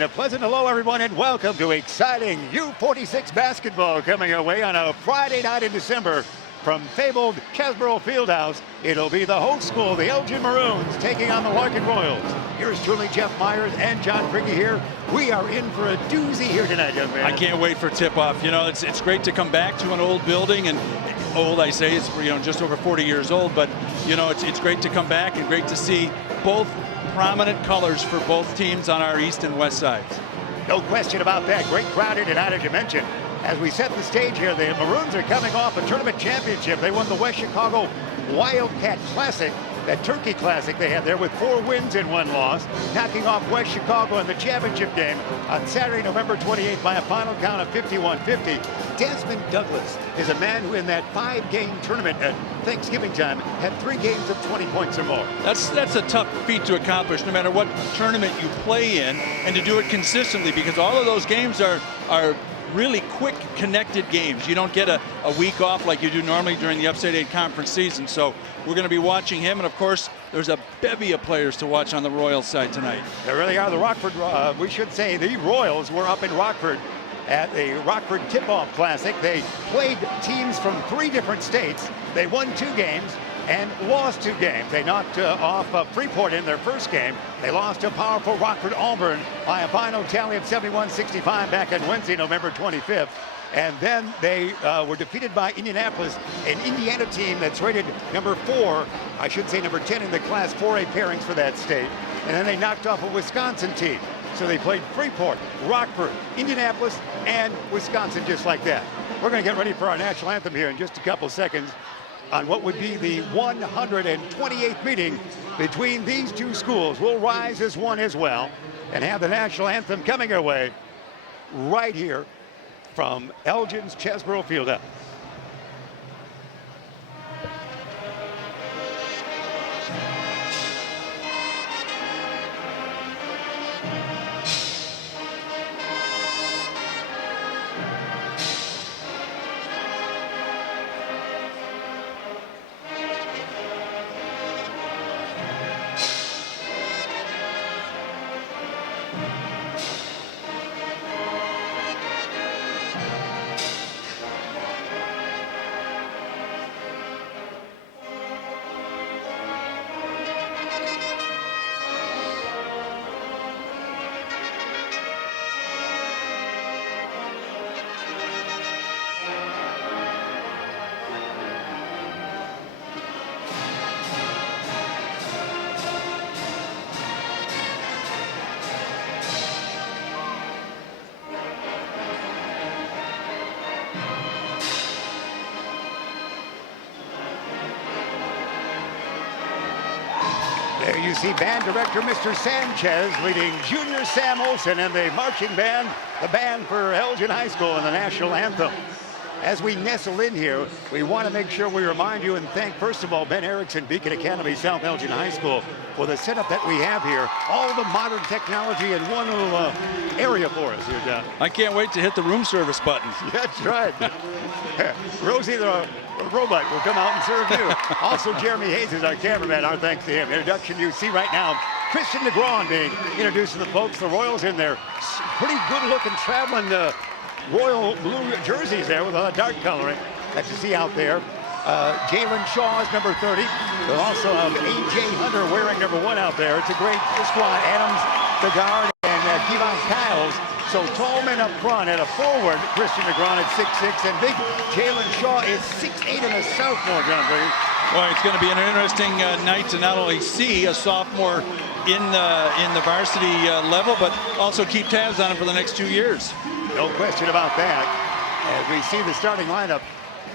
And a pleasant hello, everyone, and welcome to exciting U46 basketball coming our way on a Friday night in December from fabled Chesbrough Fieldhouse. It'll be the host school, the Elgin Maroons, taking on the Larkin Royals. Here's truly Jeff Myers and John Prigge here. We are in for a doozy here tonight, young man. I can't wait for tip-off. You know, it's great to come back to an old building, and old, I say, it's just over 40 years old, but it's great to come back and great to see both prominent colors for both teams on our east and west sides. No question about that. Great crowd here tonight, as you mentioned. As we set the stage here, the Maroons are coming off a tournament championship. They won the West Chicago Wildcat Classic, that Turkey Classic they had there, with 4 wins and 1 loss, knocking off West Chicago in the championship game on Saturday, November 28th by a final count of 51-50. Desmond Douglas is a man who in that 5-game tournament at Thanksgiving time had 3 games of 20 points or more. That's a tough feat to accomplish no matter what tournament you play in, and to do it consistently, because all of those games are really quick connected games. You don't get a week off like you do normally during the Upstate 8 conference season. So we're going to be watching him, and of course there's a bevy of players to watch on the Royals side tonight. There really are. The Rockford, we should say the Royals were up in Rockford at the Rockford Tip-Off Classic. They played teams from 3 different states. They won 2 games and lost 2 games. They knocked off Freeport in their first game. They lost to powerful Rockford Auburn by a final tally of 71-65 back on Wednesday, November 25th. And then they were defeated by Indianapolis, an Indiana team that's rated number 4, I should say number 10 in the Class 4A pairings for that state. And then they knocked off a Wisconsin team. So they played Freeport, Rockford, Indianapolis, and Wisconsin just like that. We're going to get ready for our national anthem here in just a couple seconds on what would be the 128th meeting between these 2 schools. We'll rise as one as well and have the national anthem coming our way right here from Elgin's Chesbrough Fieldhouse. There you see band director Mr. Sanchez leading Junior Sam Olson and the marching band, the band for Elgin High School, and the national anthem. As we nestle in here, we want to make sure we remind you and thank, first of all, Ben Erickson, Beacon Academy, South Elgin High School, for the setup that we have here. All the modern technology in one little area for us here, John. I can't wait to hit the room service button. That's right. Rosie the robot will come out and serve you. Also, Jeremy Hayes is our cameraman. Our thanks to him. Introduction you see right now, Christian Negron being introduced to the folks. The Royals in their pretty good-looking traveling royal blue jerseys there with a lot of dark coloring that you see out there. Jalen Shaw is number 30. We'll also have A.J. Hunter wearing number 1 out there. It's a great squad. Adams, the guard, and Kevon Kyles. So tall men up front, and a forward, Christian Negron at 6'6", and big Jalen Shaw is 6'8" and a sophomore, John Prigge. Well, it's going to be an interesting night to not only see a sophomore in the varsity level, but also keep tabs on him for the next 2 years. No question about that. As we see the starting lineup,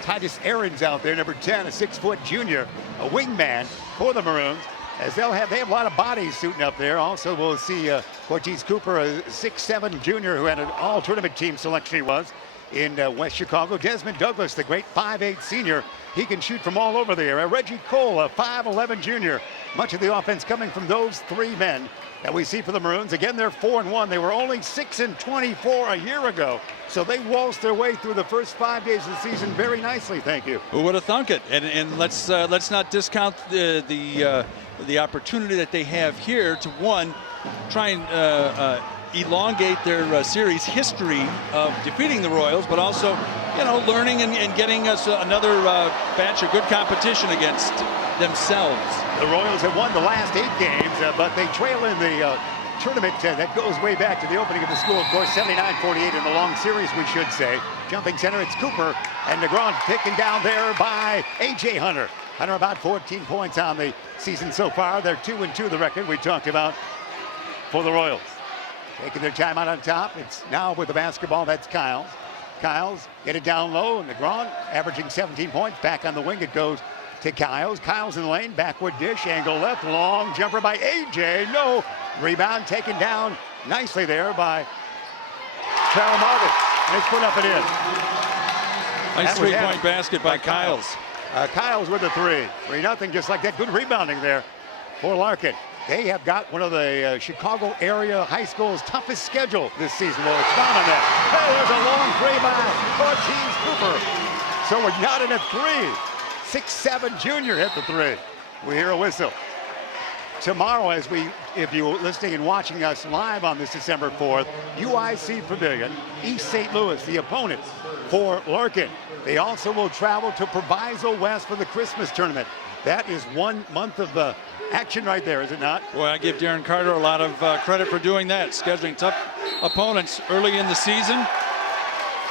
Titus Aarons out there, number 10, a 6-foot junior, a wingman for the Maroons. As they have a lot of bodies suiting up there. Also, we'll see Cortez Cooper, a 6'7" junior who had an all-tournament team selection he was in West Chicago. Desmond Douglas, the great 5'8" senior. He can shoot from all over the area. Reggie Cole, a 5'11" junior. Much of the offense coming from those 3 men that we see for the Maroons. Again, they're 4-1. They were only 6-24 a year ago. So they waltzed their way through the first 5 days of the season very nicely, thank you. Who would have thunk it? And let's not discount the opportunity that they have here to, one, try and elongate their series history of defeating the Royals, but also, learning and getting us another batch of good competition against themselves. The Royals have won the last 8 games, but they trail in the tournament that goes way back to the opening of the school. Of course, 79-48 in the long series, we should say. Jumping center, it's Cooper, and DeGrom taken down there by A.J. Hunter. Hunter about 14 points on the season so far. They're 2-2, the record we talked about for the Royals. Taking their time out on top. It's now with the basketball, that's Kyles. Kyles get it down low, and DeGrom averaging 17 points. Back on the wing it goes to Kyles. Kyles in the lane, backward dish, angle left, long jumper by A.J. No. Rebound taken down nicely there by Terrell Martin. And it's put up and in. Nice three-point basket by Kyles. Kyles with the 3. 3-0, just like that. Good rebounding there for Larkin. They have got one of the Chicago area high school's toughest schedule this season. We'll expound on that. Hey, there's a long 3 by Ortiz Cooper. So we're not in a 3. 6'7" junior hit the 3. We hear a whistle. Tomorrow, if you're listening and watching us live on this December 4th, UIC Pavilion, East St. Louis, the opponent for Larkin. They also will travel to Proviso West for the Christmas tournament. That is 1 month of action right there, is it not? Well, I give Darren Carter a lot of credit for doing that, scheduling tough opponents early in the season.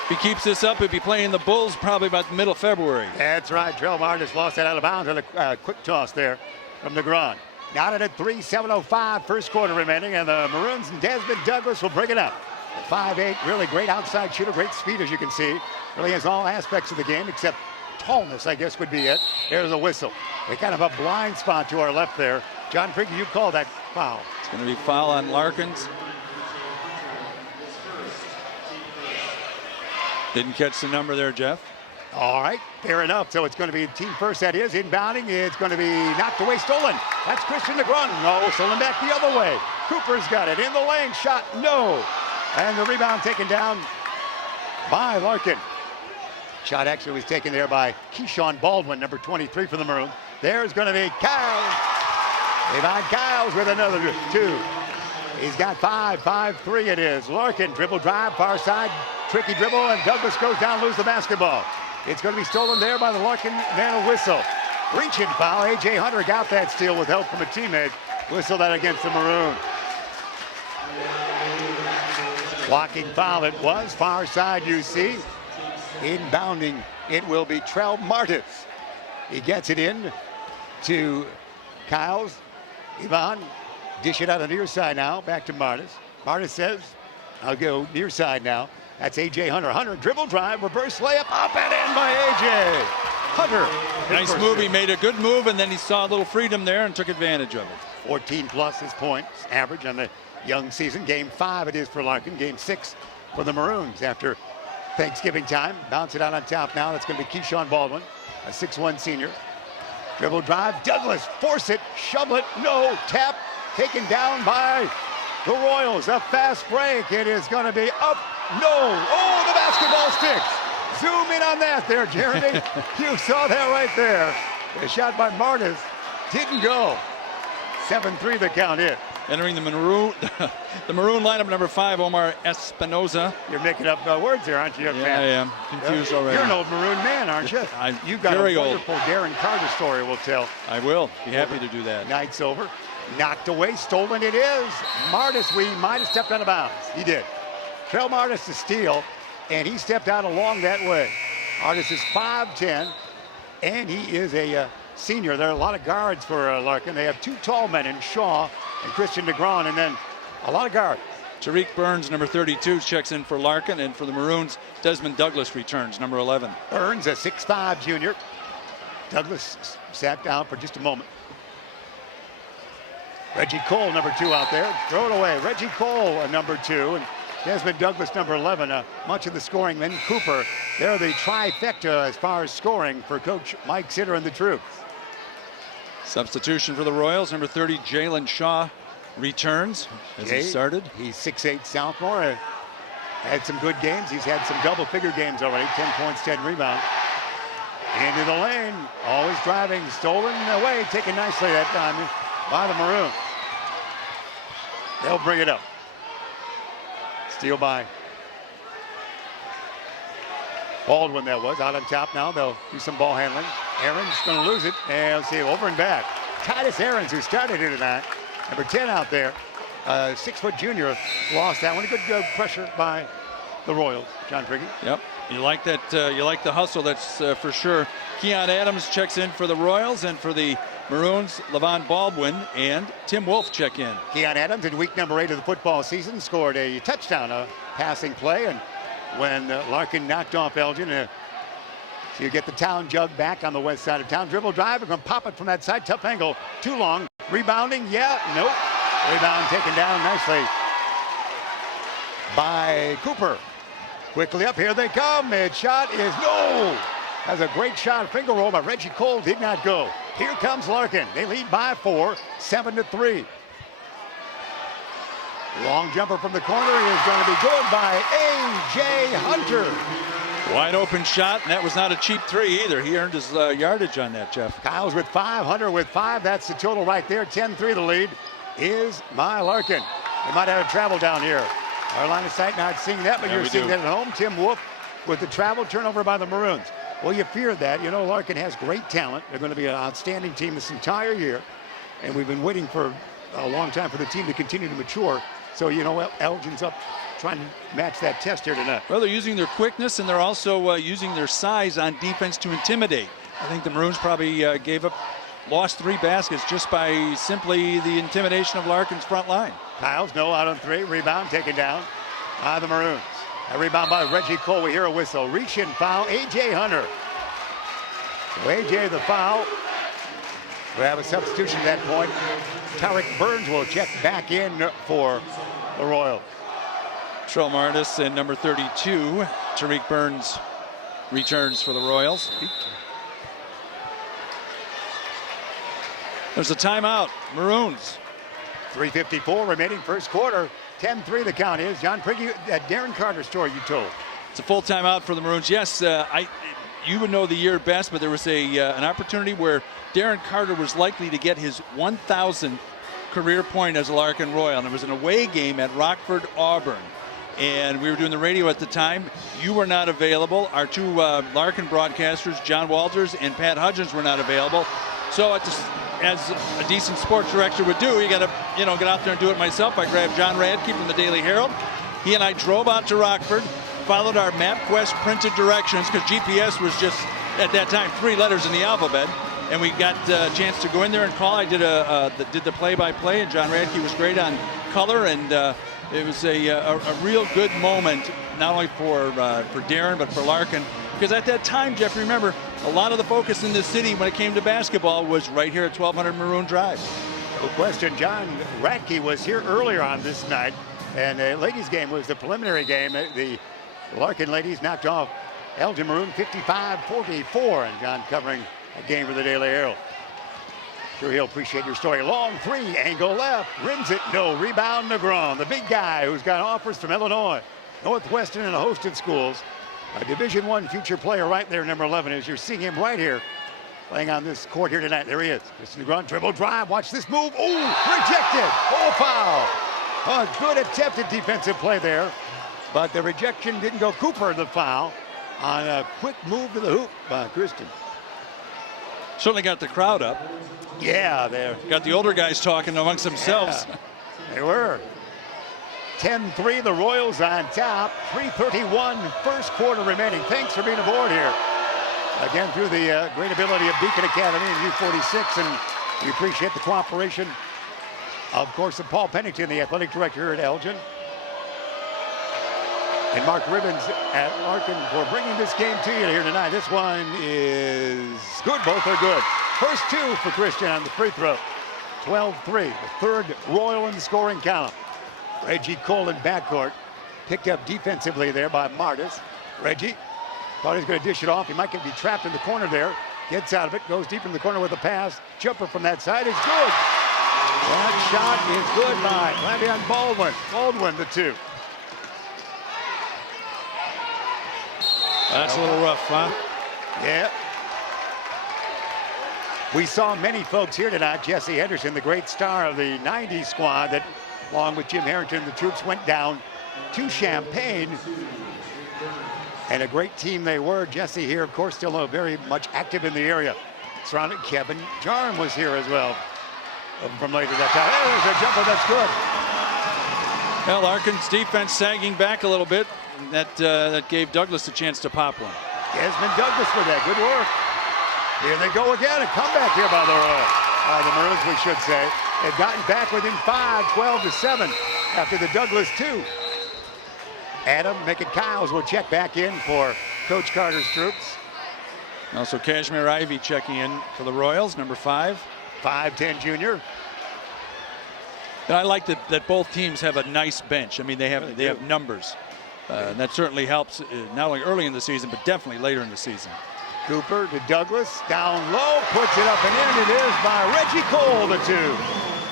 If he keeps this up, he'll be playing the Bulls probably about the middle of February. That's right. Terrell Martin lost that out of bounds on a quick toss there from DeGrom. Now at 3, 7:05, first quarter remaining, and the Maroons and Desmond Douglas will bring it up. 5'8", really great outside shooter, great speed as you can see. Really has all aspects of the game except tallness, I guess would be it. There's a whistle. A kind of a blind spot to our left there. John Prigge, you call that foul. It's going to be foul on Larkins. Didn't catch the number there, Jeff. All right, fair enough. So it's going to be team first, that is. Inbounding, it's going to be knocked away, stolen. That's Christian DeGrom. No, stolen back the other way. Cooper's got it in the lane, shot, no. And the rebound taken down by Larkin. Shot actually was taken there by Keyshawn Baldwin, number 23 for the Maroons. There's going to be Kyles. Devon Kyles with another 2. He's got 5-3 it is. Larkin, dribble drive, far side, tricky dribble, and Douglas goes down, lose the basketball. It's going to be stolen there by the Larkin, then a whistle. Reaching foul, A.J. Hunter got that steal with help from a teammate. Whistle that against the Maroons. Blocking foul it was, far side you see. Inbounding, it will be Trell Martis. He gets it in to Kyles. Ivan, dish it out on the near side now, back to Martis. Martis says, I'll go near side now. That's A.J. Hunter. Hunter dribble drive, reverse layup, up and in by A.J. Hunter. Nice move. He made a good move, and then he saw a little freedom there and took advantage of it. 14 plus his points average on the young season. Game 5 it is for Larkin. Game 6 for the Maroons after Thanksgiving time. Bounce it out on top now. That's going to be Keyshawn Baldwin, a 6'1" senior. Dribble drive, Douglas, force it, shovel it, no, tap, taken down by the Royals. A fast break, it is going to be up, no, oh, the basketball sticks. Zoom in on that there, Jeremy. You saw that right there. The shot by Martis didn't go. 7-3 the count in. Entering the Maroon lineup, number 5, Omar Espinoza. You're making up words here, aren't you? Yeah, I am. Confused already. You're an old Maroon man, aren't you? You've got very a wonderful Darren Carter story we'll tell. I will. Be happy to do that. Night's over. Knocked away, stolen it is. Martis, we might have stepped out of bounds. He did. Trell Martis to steal, and he stepped out along that way. Martis is 5'10", and he is a senior. There are a lot of guards for Larkin. They have 2 tall men in Shaw and Christian DeGrom, and then a lot of guards. Tariq Burns, number 32, checks in for Larkin, and for the Maroons, Desmond Douglas returns, number 11. Burns, a 6'5" junior. Douglas sat down for just a moment. Reggie Cole, number 2 out there. Throw it away. Reggie Cole, number 2, and Desmond Douglas, number 11. Much of the scoring, then Cooper. They're the trifecta as far as scoring for Coach Mike Sitter and the troops. Substitution for the Royals, number 30, Jalen Shaw returns as he started. He's 6'8" sophomore. Had some good games. He's had some double-figure games already. 10 points, 10 rebounds. Into the lane, always driving, stolen away, taken nicely that time by the Maroons. They'll bring it up. Steal by Baldwin, that was out on top now. They'll do some ball handling. Aaron's going to lose it. And let's see, over and back. Titus Aarons, who started here tonight, number 10 out there, 6-foot junior, lost that one. Good pressure by the Royals. John Prigge. Yep. You like that. You like the hustle. That's for sure. Keon Adams checks in for the Royals, and for the Maroons, Levon Baldwin and Tim Wolf check in. Keon Adams in week number 8 of the football season scored a touchdown, a passing play, and when Larkin knocked off Elgin, so you get the town jug back on the west side of town. Dribble drive, we're going to pop it from that side. Tough angle, too long. Rebounding, yeah, nope. Rebound taken down nicely by Cooper. Quickly up, here they come. Mid shot is no. Has a great shot, finger roll, but Reggie Cole did not go. Here comes Larkin. They lead by 4, 7-3. Long jumper from the corner is going to be good by A.J. Hunter. Wide open shot, and that was not a cheap 3 either. He earned his yardage on that, Jeff. Kyle's with 5, Hunter with 5. That's the total right there. 10-3 the lead is my Larkin. They might have a travel down here. Our line of sight not seeing that, but you're seeing that at home. Tim Wolf with the travel turnover by the Maroons. Well, you fear that. You know, Larkin has great talent. They're going to be an outstanding team this entire year. And we've been waiting for a long time for the team to continue to mature. So, you know, Elgin's up trying to match that test here tonight. Well, they're using their quickness, and they're also using their size on defense to intimidate. I think the Maroons probably lost 3 baskets just by simply the intimidation of Larkin's front line. Kyle's no out on 3. Rebound taken down by the Maroons. A rebound by Reggie Cole. We hear a whistle. Reach in foul. A.J. Hunter. So A.J. the foul. We have a substitution at that point. Tarek Burns will check back in for the Royals. Trell Martis and number 32, Tariq Burns, returns for the Royals. There's a timeout. Maroons. 3:54 remaining first quarter. 10-3 the count is. John Prigge, that Darren Carter story you told. It's a full timeout for the Maroons. Yes, you would know the year best, but there was an opportunity where Darren Carter was likely to get his 1,000th career point as a Larkin Royal, and it was an away game at Rockford, Auburn. And we were doing the radio at the time. You were not available. Our 2 Larkin broadcasters, John Walters and Pat Hudgens, were not available. So as a decent sports director would do, you got to get out there and do it myself. I grabbed John Radke from the Daily Herald. He and I drove out to Rockford, followed our MapQuest printed directions, because GPS was just, at that time, 3 letters in the alphabet. And we got a chance to go in there and call. I did the play-by-play, and John Radke was great on color, and it was a real good moment, not only for Darren, but for Larkin. Because at that time, Jeff, remember, a lot of the focus in this city when it came to basketball was right here at 1200 Maroon Drive. No question. John Radke was here earlier on this night, and the ladies' game was the preliminary game. The Larkin ladies knocked off Elgin Maroon 55-44, and John covering a game for the Daily Herald. Sure, he'll appreciate your story. Long 3, angle left, rims it, no. Rebound, Negron, the big guy who's got offers from Illinois, Northwestern, and a host of schools. A Division I future player right there, number 11, as you're seeing him right here, playing on this court here tonight. There he is. Mr. Negron, dribble drive. Watch this move. Oh, rejected. Oh, foul. A good attempted defensive play there, but the rejection didn't go. Cooper the foul on a quick move to the hoop by Christian. Certainly got the crowd up. Yeah, there. Got the older guys talking amongst themselves. Yeah, they were. 10-3, the Royals on top. 3:31 first quarter remaining. Thanks for being aboard here. Again, through the great ability of Beacon Academy and U46, and we appreciate the cooperation, of course, of Paul Pennington, the athletic director here at Elgin, and Mark Ribbons at Larkin for bringing this game to you here tonight. This one is good. Both are good. First 2 for Christian on the free throw. 12-3, the third Royal in the scoring column. Reggie Cole in backcourt, picked up defensively there by Martis. Reggie thought he was going to dish it off. He might be trapped in the corner there. Gets out of it, goes deep in the corner with a pass. Jumper from that side is good. That shot is good by Lavion Baldwin. Baldwin, the 2. That's a little rough, huh? Yeah. We saw many folks here tonight. Jesse Henderson, the great star of the 90s squad that along with Jim Harrington. The troops went down to Champaign. And a great team they were. Jesse here, of course, still very much active in the area. Surrounded. Kevin Jarm was here as well from later that time. There's a jumper that's good. Well, Larkin's defense sagging back a little bit. That gave Douglas a chance to pop one. Desmond Douglas with that. Good work. Here they go again. A comeback here by the Maroons, we should say. They've gotten back within 5, 12-7 after the Douglas 2. Adam McKiles will check back in for Coach Carter's troops. Also Kashmir Ivey checking in for the Royals, number 5. 5'10" junior. And I like that both teams have a nice bench. I mean, they have numbers. And that certainly helps not only early in the season, but definitely later in the season. Cooper to Douglas, down low, puts it up and in. It is by Reggie Cole, the 2.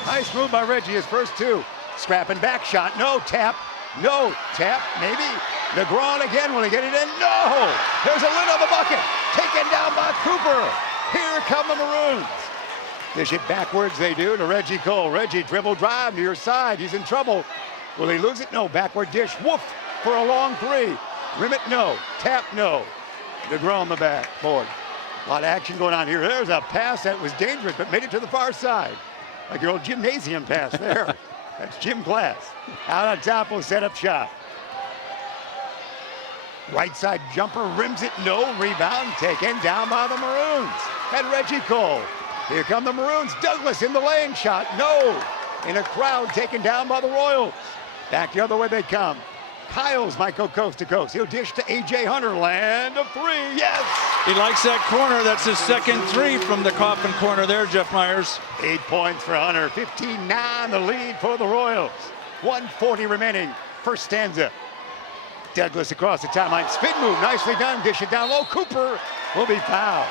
Nice move by Reggie, his first 2. Scrapping back shot, no tap, maybe. Negron again, will he get it in? No! There's a lid on the bucket, taken down by Cooper. Here come the Maroons. Dish it backwards, they do, to Reggie Cole. Reggie, dribble drive, near side, he's in trouble. Will he lose it? No, backward dish, woof, for a long 3. Rim it, no. Tap, no. Negron on the backboard. A lot of action going on here. There's a pass that was dangerous, but made it to the far side. Like your old gymnasium pass there. That's gym class. Out on top will set up shot. Right side jumper, rims it, no. Rebound taken down by the Maroons. And Reggie Cole. Here come the Maroons. Douglas in the laying shot, no. In a crowd taken down by the Royals. Back the other way they come. Kyles might go coast to coast. He'll dish to A.J. Hunter. Land of 3. Yes! He likes that corner. That's his second 3 from the coffin corner there, Jeff Myers. 8 points for Hunter. 15-9 the lead for the Royals. 1:40 remaining. First stanza. Douglas across the timeline. Spin move. Nicely done. Dish it down low. Cooper will be fouled.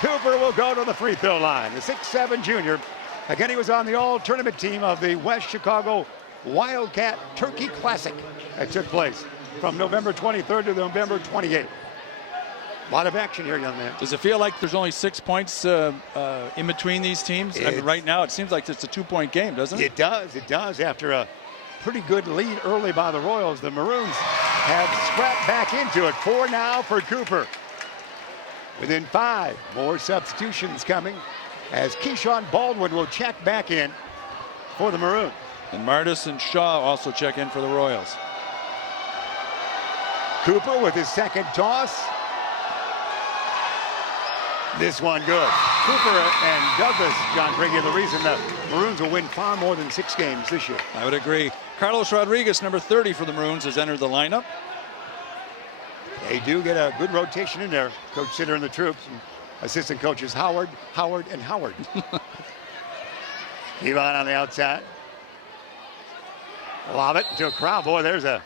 Cooper will go to the free throw line. The 6'7" junior. Again, he was on the all-tournament team of the West Chicago Wildcat Turkey Classic that took place from November 23rd to November 28th. A lot of action here, young man. Does it feel like there's only 6 points in between these teams? I mean, right now, it seems like it's a 2-point game, doesn't it? It does. It does. After a pretty good lead early by the Royals, the Maroons have scrapped back into it. 4 now for Cooper. Within 5, more substitutions coming as Keyshawn Baldwin will check back in for the Maroons. And Martis and Shaw also check in for the Royals. Cooper with his second toss. This one good. Cooper and Douglas, John Prigge, the reason the Maroons will win far more than 6 games this year. I would agree. Carlos Rodriguez, number 30 for the Maroons, has entered the lineup. They do get a good rotation in there. Coach Sitter and the troops. And assistant coaches Howard, and Howard. Yvonne on the outside. Lob it to a crowd. Boy, there's a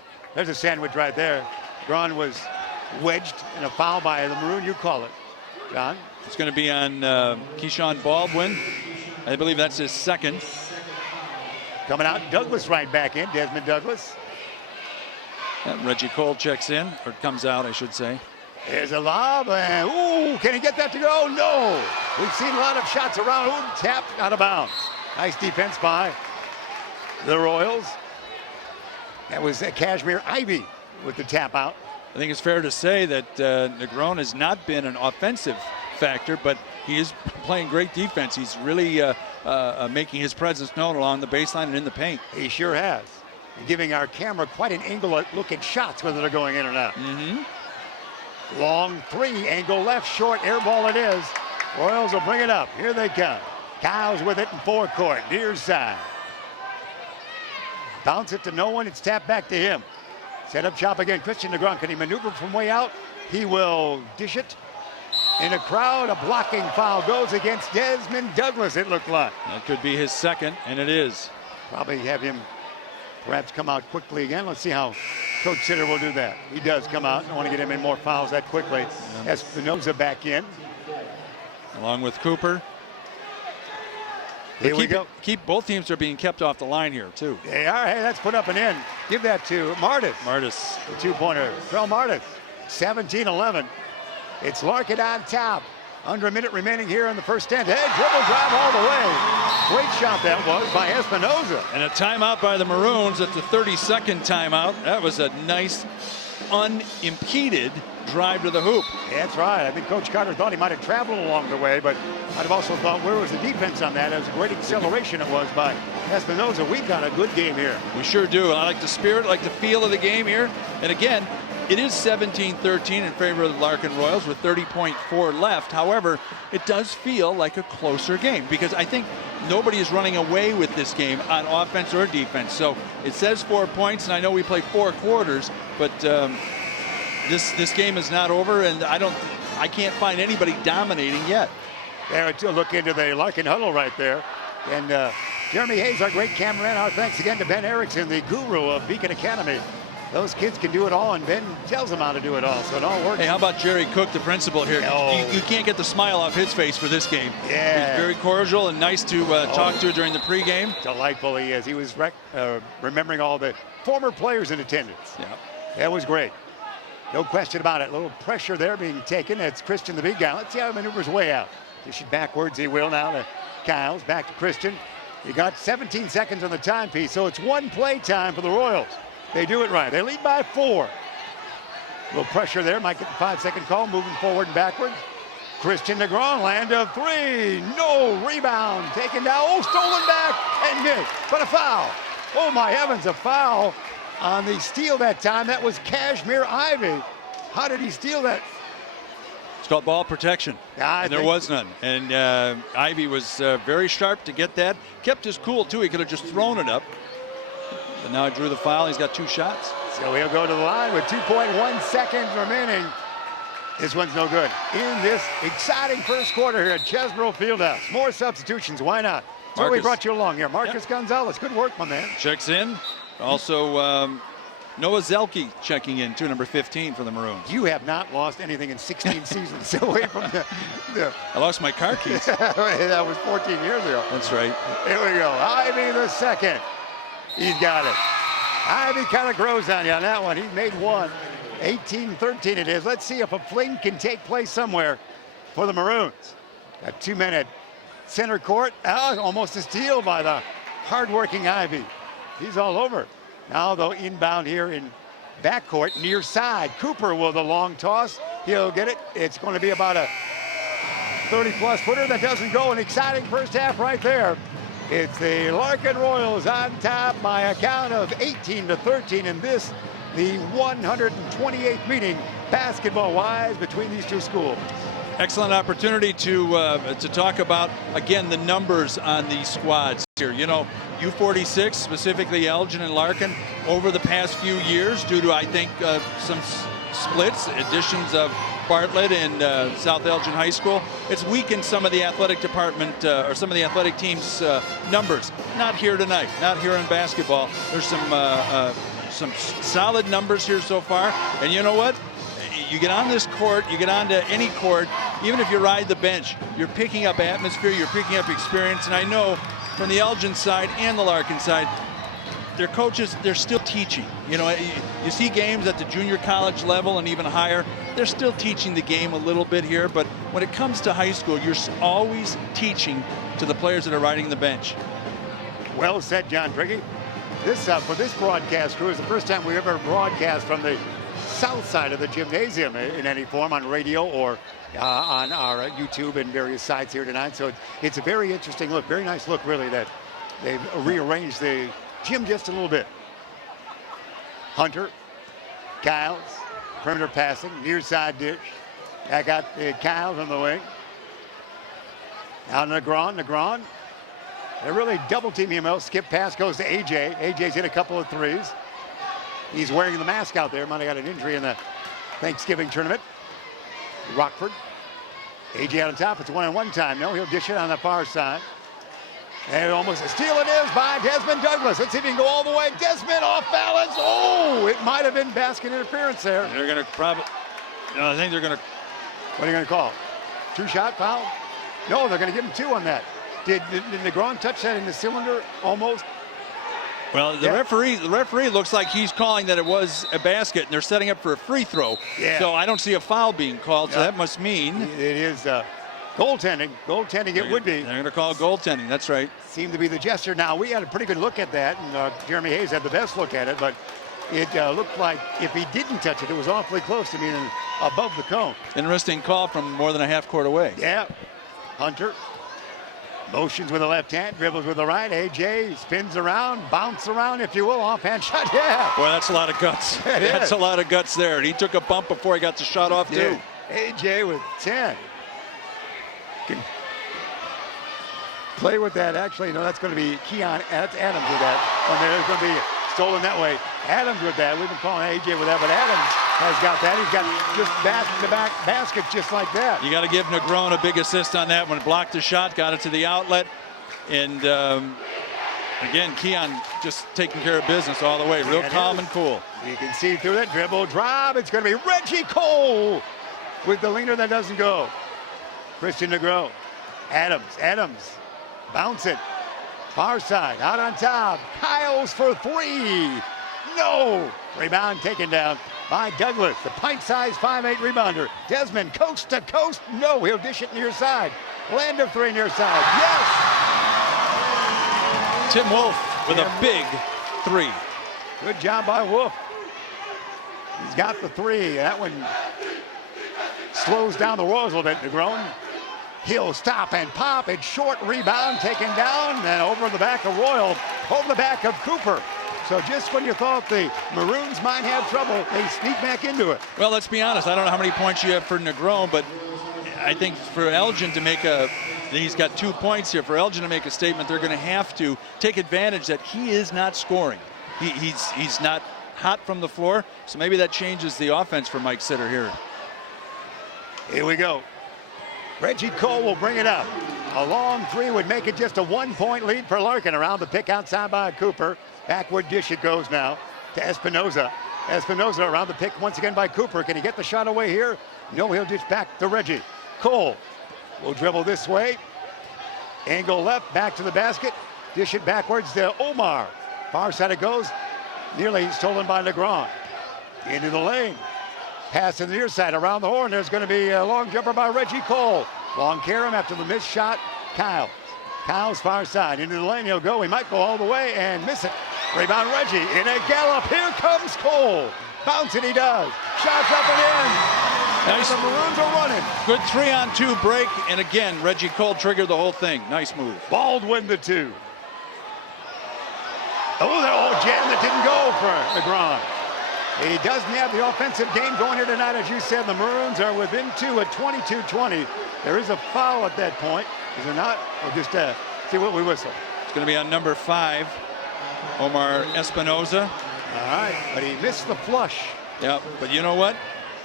sandwich right there. Braun was wedged in a foul by the Maroon. You call it, John. It's going to be on Keyshawn Baldwin. I believe that's his second. Coming out, Douglas right back in. Desmond Douglas. And Reggie Cole checks in, or comes out, I should say. There's a lob, and ooh, can he get that to go? No. We've seen a lot of shots around. Ooh, tapped out of bounds. Nice defense by the Royals. That was Kashmir Ivey with the tap out. I think it's fair to say that Negron has not been an offensive factor, but he is playing great defense. He's really making his presence known along the baseline and in the paint. He sure has. Giving our camera quite an angle look at shots, whether they're going in or not. Long 3, angle left, short, air ball it is. Royals will bring it up. Here they come. Kyles with it in forecourt, near side. Bounce it to no one, it's tapped back to him. Set up shop again, Christian Negron. Can he maneuver from way out? He will dish it. In a crowd, a blocking foul goes against Desmond Douglas, it looked like. That could be his second, and it is. Probably have him perhaps come out quickly again. Let's see how Coach Sitter will do that. He does come out. I don't want to get him in more fouls that quickly. Espinoza back in. Along with Cooper. Here we go. Both teams are being kept off the line here, too. They are. Hey, that's put up and in. Give that to Martis. Martis. The 2-pointer. Trell Martis. 17-11. It's Larkin on top. Under a minute remaining here in the first 10. Hey, dribble drive all the way. Great shot that was by Espinoza. And a timeout by the Maroons. That's the 32nd timeout. That was a nice, unimpeded drive to the hoop. That's right. I think Coach Carter thought he might have traveled along the way, but I'd have also thought, where was the defense on that? It was a great acceleration it was by Espinoza. We've got a good game here. We sure do. I like the spirit, I like the feel of the game here. And again, it is 17-13 in favor of the Larkin Royals with 30.4 left. However, it does feel like a closer game because I think nobody is running away with this game on offense or defense. So it says 4 points, and I know we play 4 quarters, but this game is not over, and I can't find anybody dominating yet. There, to look into the Larkin huddle right there. And Jeremy Hayes, our great cameraman. Our thanks again to Ben Erickson, the guru of Beacon Academy. Those kids can do it all, and Ben tells them how to do it all, so it all works. Hey, how about Jerry Cook, the principal here? Oh. You can't get the smile off his face for this game. Yeah. He's very cordial and nice to talk to during the pregame. Delightful he is. He was remembering all the former players in attendance. Yeah. That was great. No question about it. A little pressure there being taken. It's Christian, the big guy. Let's see how he maneuvers way out. Dish it backwards, he will now to Kyles. Back to Christian. He got 17 seconds on the timepiece, so it's one play time for the Royals. They do it right. They lead by 4. A little pressure there. Might get the 5-second call. Moving forward and backwards. Christian DeGron, land of 3. No rebound. Taken down. Oh, stolen back and missed. But a foul. Oh, my heavens, a foul on the steal that time. That was Kashmir Ivey. How did he steal that? It's called ball protection, and there was none. And Ivey was very sharp to get that. Kept his cool, too. He could have just thrown it up. But now he drew the foul. He's got 2 shots. So he'll go to the line with 2.1 seconds remaining. This one's no good. In this exciting first quarter here at Chesbrough Fieldhouse. More substitutions. Why not? So we brought you along here. Marcus Gonzalez. Good work, my man. Checks in. Also, Noah Zelke checking in, to number 15 for the Maroons. You have not lost anything in 16 seasons away from the I lost my car keys. That was 14 years ago. That's right. Here we go. Ivey the second. He's got it. Ivey kind of grows on you on that one. He made one. 18-13 it is. Let's see if a fling can take place somewhere for the Maroons. A 2-minute center court. Almost a steal by the hardworking Ivey. He's all over. Now, though, inbound here in backcourt, near side. Cooper with a long toss. He'll get it. It's going to be about a 30-plus footer that doesn't go. An exciting first half right there. It's the Larkin Royals on top by a count of 18-13 in this, the 128th meeting basketball-wise between these two schools. Excellent opportunity to talk about, again, the numbers on these squads here. You know, U46, specifically Elgin and Larkin, over the past few years, due to, I think, some splits, additions of Bartlett and South Elgin High School, it's weakened some of the athletic department or some of the athletic teams' numbers. Not here tonight, not here in basketball. There's some solid numbers here so far, and you know what? You get on this court, you get onto any court, even if you ride the bench, you're picking up atmosphere, you're picking up experience, and I know from the Elgin side and the Larkin side, their coaches, they're still teaching. You know, you see games at the junior college level and even higher, they're still teaching the game a little bit here, but when it comes to high school, you're always teaching to the players that are riding the bench. Well said, John Prigge. This, for this broadcast crew, is the first time we ever broadcast from the south side of the gymnasium in any form, on radio or on our YouTube and various sites here tonight. So it's a very interesting look, very nice look, really, that they've rearranged the gym just a little bit. Hunter, Kyles, perimeter passing, near side dish. I got Kyles on the wing. Now Negron. They're really double teaming him out. Skip pass goes to AJ. AJ's hit a couple of threes. He's wearing the mask out there. Might have got an injury in the Thanksgiving tournament. Rockford. AJ out on top. It's 1-on-1 time. No, he'll dish it on the far side. And almost a steal it is by Desmond Douglas. Let's see if he can go all the way. Desmond off balance. Oh, it might have been basket interference there. They're going to probably, no, I think they're going to. What are you going to call? 2-shot foul? No, they're going to give him 2 on that. Did Negron touch that in the cylinder almost? Well, the referee looks like he's calling that it was a basket, and they're setting up for a free throw. Yeah. So I don't see a foul being called, so that must mean. It is Goaltending it would be. They're going to call goaltending. That's right. Seemed to be the gesture. Now, we had a pretty good look at that, and Jeremy Hayes had the best look at it, but it looked like if he didn't touch it, it was awfully close to being above the cone. Interesting call from more than a half court away. Yeah. Hunter motions with the left hand, dribbles with the right. AJ spins around, bounce around, if you will, offhand shot. Yeah. Boy, that's a lot of guts. That's a lot of guts there. And he took a bump before he got the shot off, too. AJ with 10. Can play with that. Actually, no, that's going to be Keon. That's Adams with that. It's going to be stolen that way. Adams with that. We've been calling AJ with that, but Adams has got that. He's got just back-to-back baskets just like that. You got to give Negron a big assist on that one. Blocked the shot, got it to the outlet. And again, Keon just taking care of business all the way. Real calm and cool. You can see through that dribble, drive. It's going to be Reggie Cole with the leaner that doesn't go. Christian Negron. Adams. Bounce it. Far side, out on top. Kyles for three. No. Rebound taken down by Douglas, the pint-sized 5'8" rebounder. Desmond, coast to coast. No, he'll dish it near side. Land of three near side. Yes. Tim Wolf with a big three. Good job by Wolf. He's got the three. That one slows down the Royals a little bit. Negron. He'll stop and pop. It's short rebound taken down and over the back of Royal, over the back of Cooper. So just when you thought the Maroons might have trouble, they sneak back into it. Well, let's be honest. I don't know how many points you have for Negron, but I think for Elgin to make he's got 2 points here. For Elgin to make a statement, they're going to have to take advantage that he is not scoring. He's not hot from the floor, so maybe that changes the offense for Mike Sitter here. Here we go. Reggie Cole will bring it up. A long three would make it just a 1-point lead for Larkin. Around the pick outside by Cooper. Backward dish it goes now to Espinoza. Espinoza around the pick once again by Cooper. Can he get the shot away here? No, he'll dish back to Reggie. Cole will dribble this way. Angle left, back to the basket. Dish it backwards to Omar. Far side it goes. Nearly stolen by Negron. Into the lane. Pass to the near side around the horn. There's going to be a long jumper by Reggie Cole. Long carom after the missed shot. Kyle's far side. Into the lane he'll go. He might go all the way and miss it. Rebound Reggie in a gallop. Here comes Cole. Bounce it he does. Shots up and in. Nice. And the Maroons are running. Good 3-on-2 break. And again, Reggie Cole triggered the whole thing. Nice move. Baldwin the two. Oh, jam that didn't go for Negron. He doesn't have the offensive game going here tonight. As you said, the Maroons are within two at 22-20. There is a foul at that point. Is there not? Or just see what we whistle. It's going to be on number 5, Omar Espinoza. All right, but he missed the flush. Yeah, but you know what?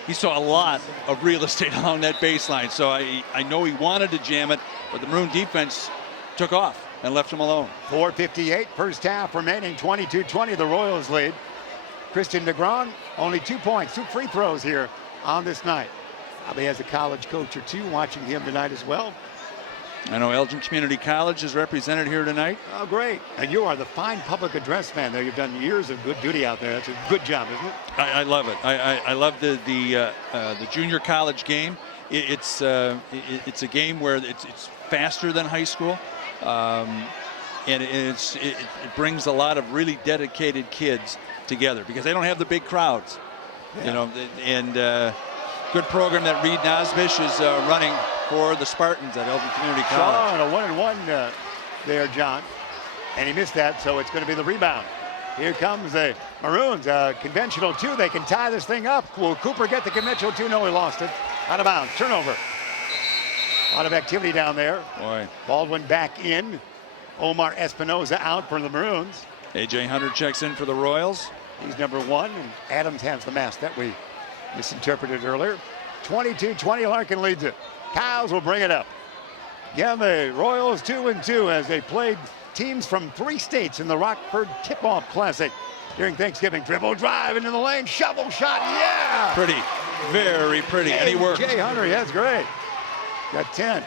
He saw a lot of real estate along that baseline. So I know he wanted to jam it, but the Maroon defense took off and left him alone. 4:58, first half remaining, 22-20, the Royals lead. Christian Negron, only 2 points, 2 free throws here on this night. Probably has a college coach or two watching him tonight as well. I know Elgin Community College is represented here tonight. Oh, great. And you are the fine public address man there. You've done years of good duty out there. That's a good job, isn't it? I love it. I love the junior college game. It's a game where it's faster than high school. And it brings a lot of really dedicated kids together because they don't have the big crowds, you know, and good program that Reed Nosbish is running for the Spartans at Elgin Community College. Shaw on a 1-and-1 there, John, and he missed that, so it's going to be the rebound. Here comes the Maroons, conventional 2. They can tie this thing up. Will Cooper get the conventional 2? No, he lost it. Out of bounds, turnover. A lot of activity down there. Boy. Baldwin back in. Omar Espinoza out for the Maroons. A.J. Hunter checks in for the Royals. He's number 1, and Adams has the mask that we misinterpreted earlier. 22-20, Larkin leads it. Kyles will bring it up. Again, the Royals 2-2 as they played teams from 3 states in the Rockford Tip-Off Classic during Thanksgiving. Dribble drive into the lane, shovel shot, yeah! Pretty, very pretty, and he worked. A.J. Hunter, that's great. Got 10.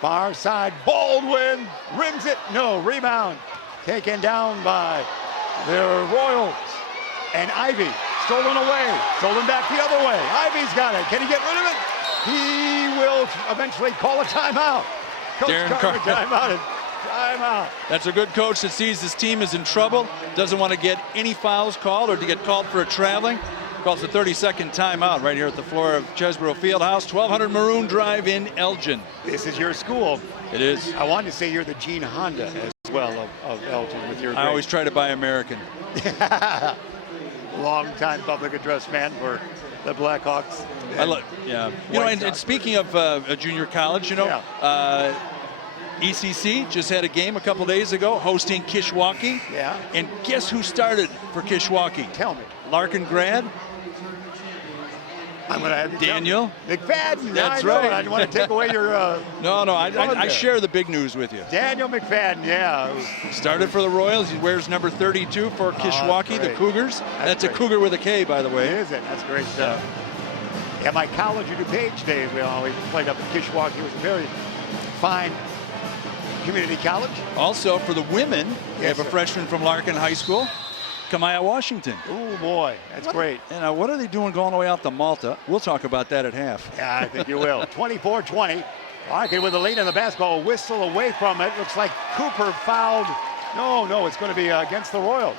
Far side, Baldwin rims it, no, rebound. Taken down by the Royals. And Ivy, stolen away, stolen back the other way. Ivy's got it, can he get rid of it? He will eventually call a timeout. Coach Carter, timeout. Timeout. That's a good coach that sees his team is in trouble, doesn't want to get any fouls called or to get called for a traveling. Calls a 30-second timeout right here at the floor of Chesbrough Fieldhouse. 1200 Maroon Drive in Elgin. This is your school. It is. I wanted to say you're the Gene Honda as well of Elgin with your. I always try to buy American. Long-time public address man for the Blackhawks. Yeah. You know, and speaking of a junior college, you know, ECC just had a game a couple days ago hosting Kishwaukee. Yeah. And guess who started for Kishwaukee? Tell me. Larkin grad. I'm going to have you Daniel McFadden. That's right. I want to take away your. No, I share the big news with you. Daniel McFadden, yeah. Started for the Royals. He wears number 32 for Kishwaukee, the Cougars. That's a Cougar with a K, by the way. Is it? That's great stuff. Yeah, my college at DuPage days, we always played up at Kishwaukee. It was a very fine community college. Also, for the women, we have a freshman from Larkin High School, Kamaya Washington. Oh, boy. That's great. And what are they doing going all the way out to Malta? We'll talk about that at half. Yeah, I think you will. 24-20. Larkin with the lead in the basketball. Whistle away from it. Looks like Cooper fouled. No, it's going to be against the Royals.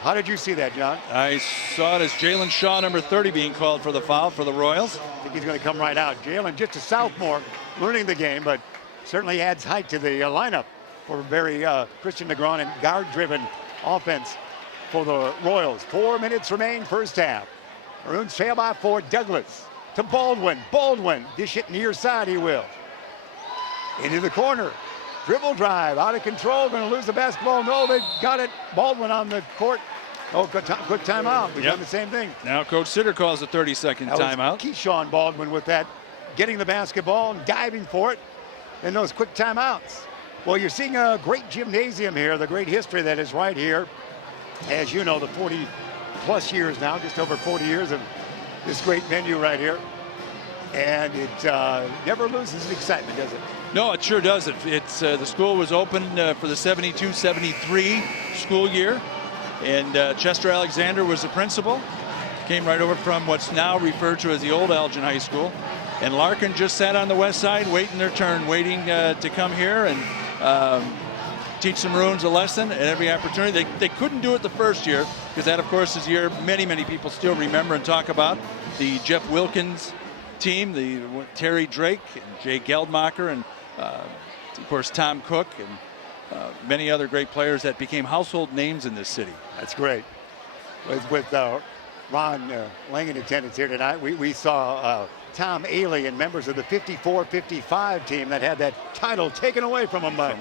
How did you see that, John? I saw it as Jalen Shaw, number 30, being called for the foul for the Royals. I think he's going to come right out. Jalen, just a sophomore, learning the game, but certainly adds height to the lineup for very Christian Negron and guard-driven offense for the Royals. 4 minutes remain first half. Maroons trail by 4. Douglas to Baldwin. Baldwin, dish it near side, he will. Into the corner. Dribble drive, out of control, going to lose the basketball. No, they got it. Baldwin on the court. Oh, quick timeout. We've done the same thing. Now Coach Sitter calls a 30-second timeout. Keyshawn Baldwin with that, getting the basketball and diving for it. And those quick timeouts. Well, you're seeing a great gymnasium here, the great history that is right here. As you know, the 40-plus years now, just over 40 years of this great venue right here. And it never loses its excitement, does it? No, it sure does. It's the school was open for the 72-73 school year. And Chester Alexander was the principal. Came right over from what's now referred to as the old Elgin High School. And Larkin just sat on the west side waiting their turn, waiting to come here and teach the Maroons a lesson at every opportunity. They couldn't do it the first year because that, of course, is the year many people still remember and talk about. The Jeff Wilkins team, the Terry Drake and Jay Geldmacher and, of course, Tom Cook and many other great players that became household names in this city. That's great. With Ron Lang in attendance here tonight, we saw Tom Ailey and members of the 54-55 team that had that title taken away from them by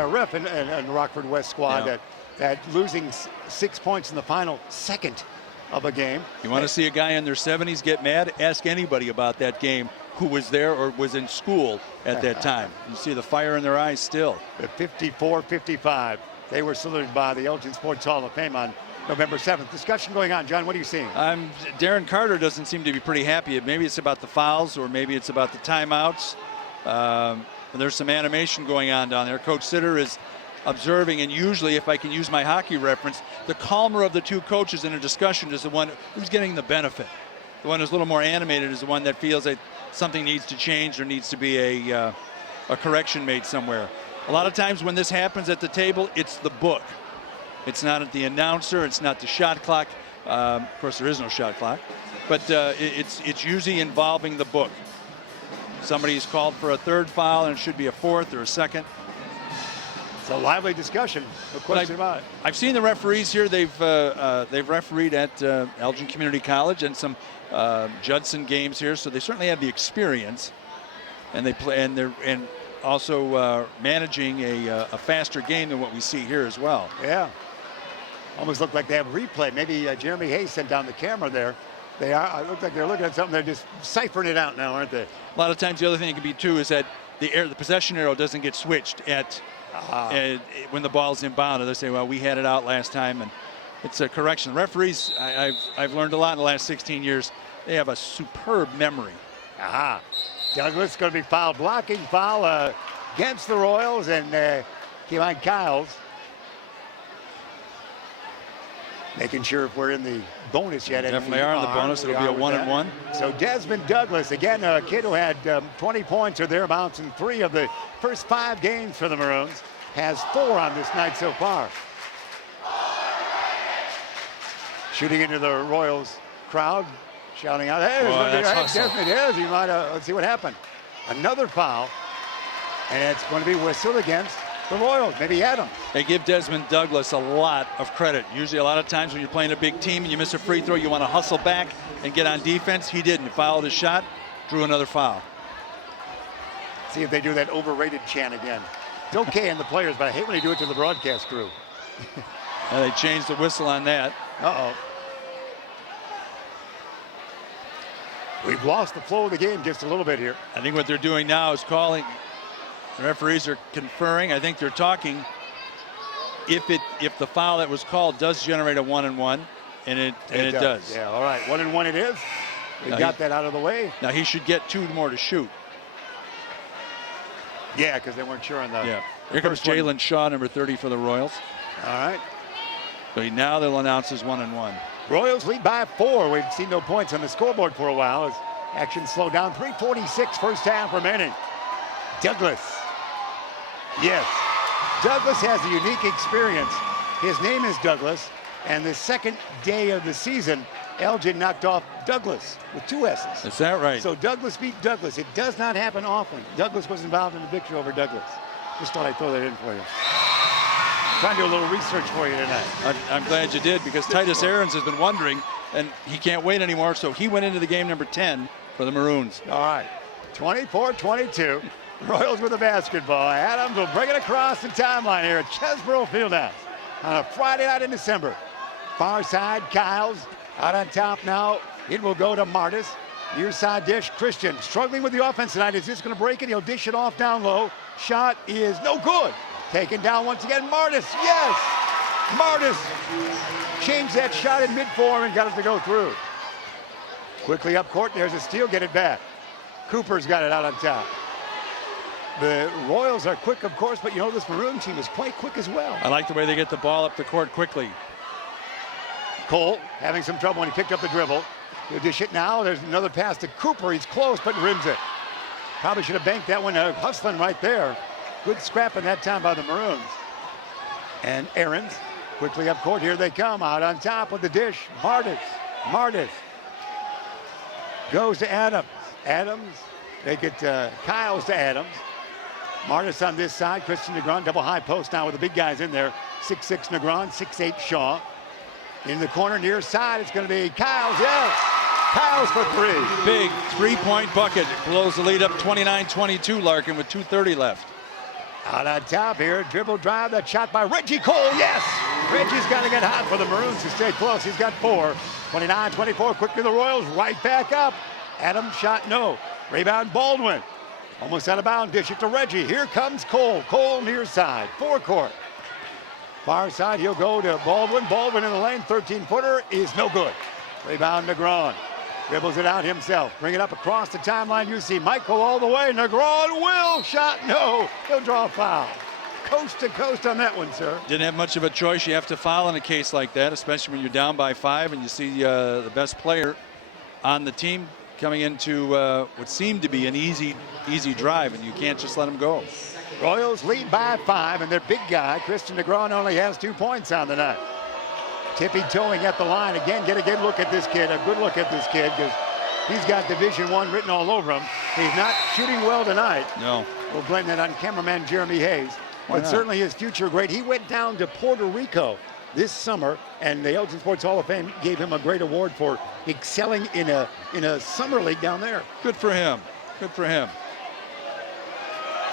a ref and Rockford West squad that losing 6 points in the final second of a game. You want to see a guy in their 70s get mad? Ask anybody about that game who was there or was in school at that time. You see the fire in their eyes still. The 54-55. They were saluted by the Elgin Sports Hall of Fame on November 7th. Discussion going on. John, what are you seeing? Darren Carter doesn't seem to be pretty happy. Maybe it's about the fouls or maybe it's about the timeouts. There's some animation going on down there. Coach Sitter is observing, and usually, if I can use my hockey reference, the calmer of the two coaches in a discussion is the one who's getting the benefit. The one who's a little more animated is the one that feels that something needs to change. There needs to be a correction made somewhere. A lot of times when this happens at the table, it's the book. It's not at the announcer. It's not the shot clock. Of course, there is no shot clock. But it's usually involving the book. Somebody's called for a third foul, and it should be a fourth or a second. It's a lively discussion, no question about it. I've seen the referees here. They've refereed at Elgin Community College and some Judson games here, so they certainly have the experience. And they play, and they're also managing a faster game than what we see here as well. Yeah, almost look like they have replay. Maybe Jeremy Hayes sent down the camera there. They are. It looks like they're looking at something. They're just ciphering it out now, aren't they? A lot of times, the other thing it could be too is that the possession arrow doesn't get switched at when the ball's inbound. They say, "Well, we had it out last time," and it's a correction. Referees, I've learned a lot in the last 16 years. They have a superb memory. Douglas going to be fouled, blocking foul against the Royals and Keelan Kyles. Making sure if we're in the bonus yet. Definitely are in the bonus. It'll be a 1-1. So Desmond Douglas, again, a kid who had 20 points or thereabouts in 3 of the first 5 games for the Maroons, has 4 on this night so far. Shooting into the Royals crowd, shouting out, "Hey, Desmond is." He might. Let's see what happened. Another foul, and it's going to be whistled against the Royals. Maybe Adam. They give Desmond Douglas a lot of credit. Usually a lot of times when you're playing a big team and you miss a free throw, you want to hustle back and get on defense. He didn't. He fouled his shot, drew another foul. See if they do that overrated chant again. It's okay in the players, but I hate when they do it to the broadcast crew. They changed the whistle on that. Uh-oh. We've lost the flow of the game just a little bit here. I think what they're doing now is calling. The referees are conferring. I think they're talking. If the foul that was called does generate a 1-1, and it does. Yeah, all right. 1-1 it is. We got that out of the way. Now he should get 2 more to shoot. Yeah, because they weren't sure on that. Yeah. Here comes Jalen Shaw, number 30 for the Royals. All right. So now they'll announce as 1-1. Royals lead by 4. We've seen no points on the scoreboard for a while as action slowed down. 3:46 first half remaining. Douglas. Yes. Douglas has a unique experience. His name is Douglas, and the second day of the season, Elgin knocked off Douglas with 2 S's. Is that right? So Douglas beat Douglas. It does not happen often. Douglas was involved in the victory over Douglas. Just thought I'd throw that in for you. Trying to do a little research for you tonight. I'm glad you did, because Titus Aarons has been wondering, and he can't wait anymore, so he went into the game number 10 for the Maroons. All right, 24-22. Royals with the basketball. Adams will bring it across the timeline here at Chesbrough Fieldhouse on a Friday night in December. Far side, Kyles out on top now. It will go to Martis. Near side dish, Christian struggling with the offense tonight. Is this going to break it? He'll dish it off down low. Shot is no good. Taken down once again, Martis. Yes! Martis changed that shot in mid-form and got it to go through. Quickly up court, there's a steal, get it back. Cooper's got it out on top. The Royals are quick, of course, but you know this Maroon team is quite quick as well. I like the way they get the ball up the court quickly. Cole having some trouble when he picked up the dribble. He'll dish it now. There's another pass to Cooper. He's close, but rims it. Probably should have banked that one. Hustling right there. Good scrapping that time by the Maroons. And Aarons quickly up court. Here they come. Out on top with the dish. Martis. Goes to Adams. Adams. They get Kyles to Adams. Martis on this side. Christian Negron. Double high post now with the big guys in there. 6'6" Negron. 6'8" Shaw. In the corner near side, it's going to be Kyles. Yes! Kyles for 3. Big 3-point bucket. Blows the lead up 29-22, Larkin, with 2:30 left. Out on top here, dribble drive, that shot by Reggie Cole, yes! Reggie's got to get hot for the Maroons to stay close. He's got 4. 29-24, quickly the Royals right back up. Adams shot, no. Rebound Baldwin. Almost out of bounds, dish it to Reggie. Here comes Cole. Cole near side, forecourt. Far side, he'll go to Baldwin. Baldwin in the lane, 13-footer is no good. Rebound Negron. Dribbles it out himself. Bring it up across the timeline. You see Michael all the way. Negron will shot. No. He'll draw a foul. Coast to coast on that one, sir. Didn't have much of a choice. You have to foul in a case like that, especially when you're down by 5 and you see the best player on the team coming into what seemed to be an easy drive, and you can't just let him go. Royals lead by 5, and their big guy, Christian Negron, only has 2 points on the night. Tippy-toeing at the line. Again, get a good look at this kid, because he's got Division I written all over him. He's not shooting well tonight. No. We'll blame that on cameraman Jeremy Hayes. But certainly his future great. He went down to Puerto Rico this summer, and the Elgin Sports Hall of Fame gave him a great award for excelling in a summer league down there. Good for him. Good for him.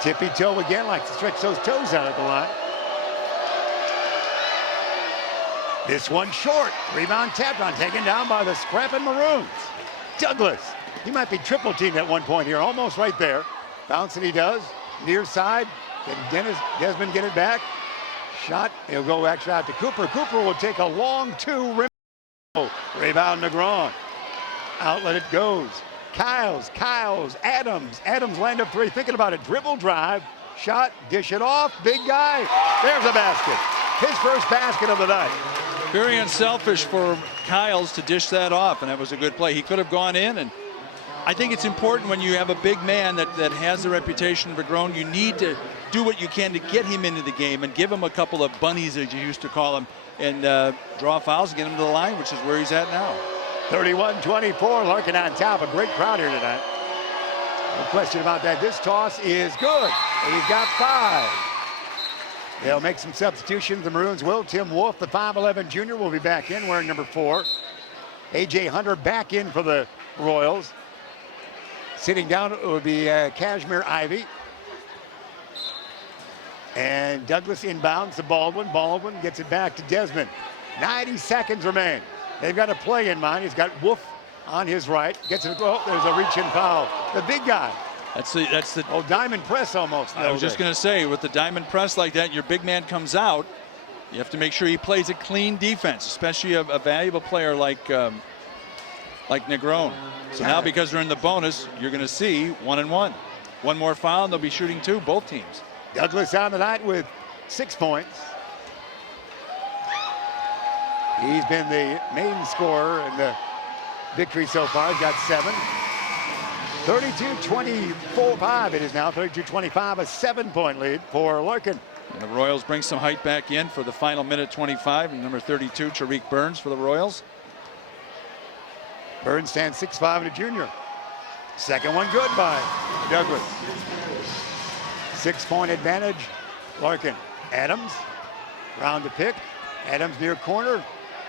Tippy-toe again, likes to stretch those toes out at the line. This one short. Rebound tapped on, taken down by the scrapping Maroons. Douglas. He might be triple teamed at one point here, almost right there. Bounce it he does. Near side. Can Desmond get it back? Shot. He'll go back shot to Cooper. Cooper will take a long 2. Rebound Negron. Outlet it goes. Kyles, Adams. Adams land up 3. Thinking about it. Dribble drive. Shot. Dish it off. Big guy. There's a basket. His first basket of the night. Very unselfish for Kyles to dish that off, and that was a good play. He could have gone in, and I think it's important when you have a big man that has the reputation of a grown, you need to do what you can to get him into the game and give him a couple of bunnies, as you used to call them, and draw fouls and get him to the line, which is where he's at now. 31-24, Larkin on top. A great crowd here tonight. No question about that. This toss is good. He's got 5. They'll make some substitutions. The Maroons will. Tim Wolf, the 5'11 junior, will be back in wearing number 4. A.J. Hunter back in for the Royals. Sitting down it would be Kashmir Ivey. And Douglas inbounds to Baldwin. Baldwin gets it back to Desmond. 90 seconds remain. They've got a play in mind. He's got Wolf on his right. Gets it. Oh, there's a reach-in foul. The big guy. That's the diamond press almost. I was just going to say, with the diamond press like that, your big man comes out. You have to make sure he plays a clean defense, especially a valuable player like Negron. So now, because they're in the bonus, you're going to see 1 and 1. One more foul, and they'll be shooting 2, both teams. Douglas on the night with 6 points. He's been the main scorer in the victory so far. He's got 7. 32-25 it is now. 32-25, a 7-point lead for Larkin. And the Royals bring some height back in for the final minute 25. And number 32, Tariq Burns for the Royals. Burns stands 6'5" and a junior. Second one good by Douglas. 6-point advantage, Larkin. Adams, round to pick. Adams near corner,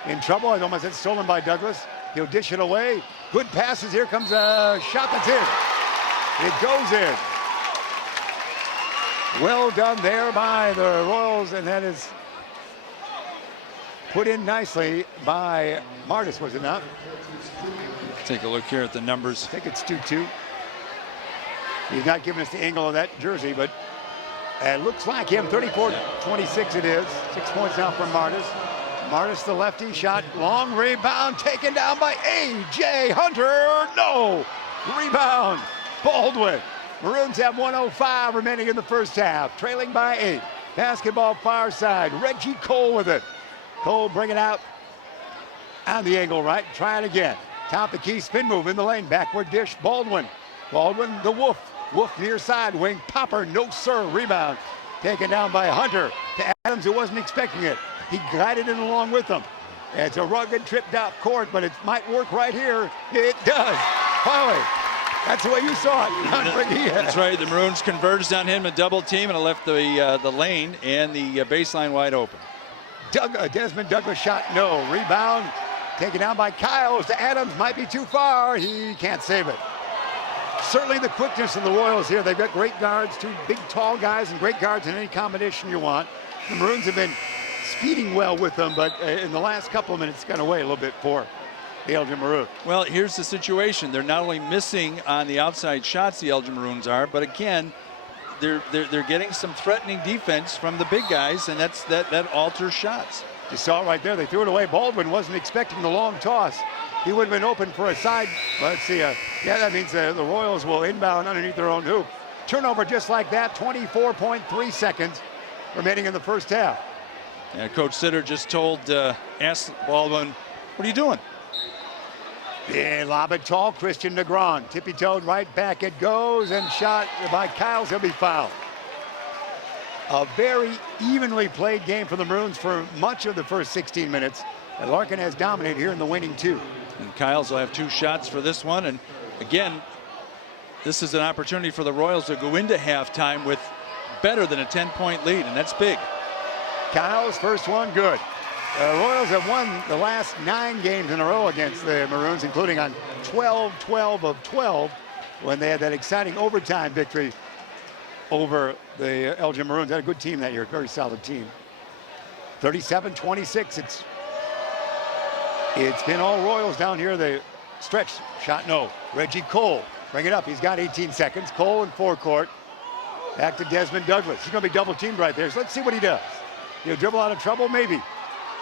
in trouble. I almost said stolen by Douglas. He'll dish it away. Good passes. Here comes a shot that's in. It goes in. Well done there by the Royals, and that is put in nicely by Martis, was it not? Take a look here at the numbers. I think it's 2-2. He's not giving us the angle of that jersey, but it looks like him. 34-26 it is. 6 points now from Martis. Martis, the lefty, shot, long rebound, taken down by A.J. Hunter. No! Rebound, Baldwin. Maroons have 1:05 remaining in the first half, trailing by 8. Basketball far side, Reggie Cole with it. Cole bring it out on the angle right, try it again. Top the key, spin move in the lane, backward dish, Baldwin. Baldwin, the Wolf. Wolf near side wing, Popper, no sir, rebound. Taken down by Hunter to Adams, who wasn't expecting it. He glided in along with them. It's a rugged trip down court, but it might work right here. It does. Finally, that's the way you saw it. That's right. The Maroons converged on him, a double team, and it left the lane and the baseline wide open. Desmond Douglas shot, no. Rebound taken down by Kyles to Adams. Might be too far. He can't save it. Certainly the quickness of the Royals here. They've got great guards, 2 big, tall guys, and great guards in any combination you want. The Maroons have been speeding well with them, but in the last couple of minutes, it's gone away a little bit for the Elgin Maroons. Well, here's the situation. They're not only missing on the outside shots, the Elgin Maroons are, but again, they're getting some threatening defense from the big guys, and that alters shots. You saw it right there. They threw it away. Baldwin wasn't expecting the long toss. He would have been open for a side. Let's see. Yeah, that means the Royals will inbound underneath their own hoop. Turnover just like that. 24.3 seconds remaining in the first half. Yeah, Coach Sitter just asked Baldwin, what are you doing? Yeah, lob it tall, Christian Negron. Tippy-toed right back it goes, and shot by Kyles. He'll be fouled. A very evenly played game for the Maroons for much of the first 16 minutes. And Larkin has dominated here in the winning 2. And Kyles will have 2 shots for this one. And again, this is an opportunity for the Royals to go into halftime with better than a 10-point lead, and that's big. Kyles, first one, good. The Royals have won the last 9 games in a row against the Maroons, including on 12-12 of 12 when they had that exciting overtime victory over the Elgin Maroons. They had a good team that year, very solid team. 37-26, it's been all Royals down here. The stretch shot, no. Reggie Cole, bring it up. He's got 18 seconds. Cole in forecourt. Back to Desmond Douglas. He's going to be double teamed right there. So let's see what he does. He'll dribble out of trouble, maybe.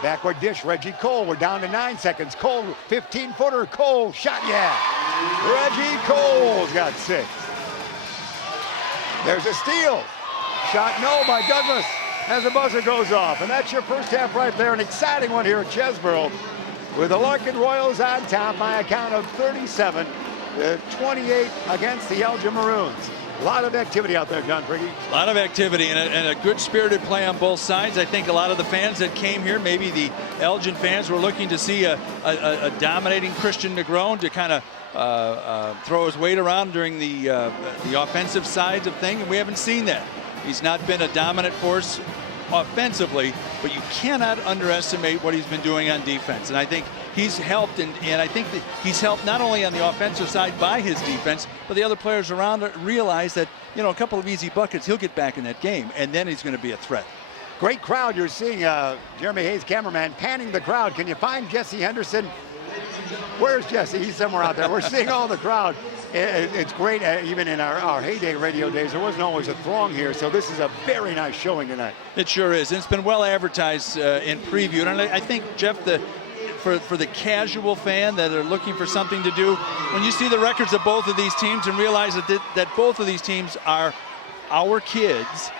Backward dish, Reggie Cole. We're down to 9 seconds. Cole, 15-footer. Cole, shot, yeah. Reggie Cole's got 6. There's a steal. Shot, no, by Douglas. as the buzzer goes off. And that's your first half right there. An exciting one here at Chesbrough with the Larkin Royals on top by a count of 37-28 against the Elgin Maroons. A lot of activity out there, John Prigge. A lot of activity and a good spirited play on both sides. I think a lot of the fans that came here, maybe the Elgin fans, were looking to see a dominating Christian Negron to kind of throw his weight around during the offensive sides of things, and we haven't seen that. He's not been a dominant force offensively, but you cannot underestimate what he's been doing on defense. And I think he's helped, and I think that he's helped not only on the offensive side by his defense, but the other players around realize that, you know, a couple of easy buckets, he'll get back in that game, and then he's going to be a threat. Great crowd. You're seeing Jeremy Hayes, cameraman, panning the crowd. Can you find Jesse Henderson? Where's Jesse? He's somewhere out there. We're seeing all the crowd. It's great. Even in our heyday radio days, there wasn't always a throng here, so this is a very nice showing tonight. It sure is. It's been well advertised and previewed, and I think, Jeff, for the casual fan that are looking for something to do, when you see the records of both of these teams and realize that both of these teams are our kids,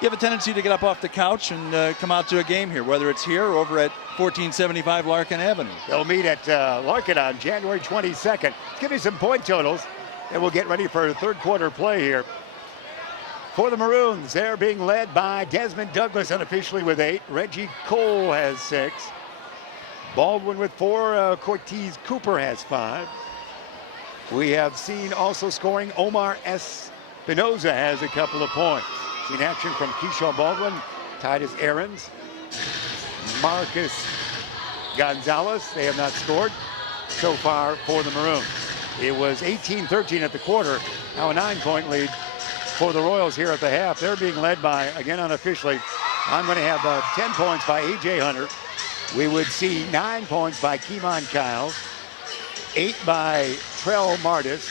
you have a tendency to get up off the couch and come out to a game here, whether it's here or over at 1475 Larkin Avenue. They'll meet at Larkin on January 22nd. Let's give you some point totals, and we'll get ready for third quarter play here. For the Maroons, they're being led by Desmond Douglas unofficially with 8. Reggie Cole has 6. Baldwin with 4. Cortez Cooper has 5. We have seen also scoring Omar Espinoza has a couple of points. Seen action from Keyshawn Baldwin, Titus Aarons, Marcus Gonzalez. They have not scored so far for the Maroons. It was 18-13 at the quarter. Now a 9-point lead for the Royals here at the half. They're being led by, again unofficially, I'm going to have 10 points by A.J. Hunter. We would see 9 points by Keemon Kyles, 8 by Trell Martis,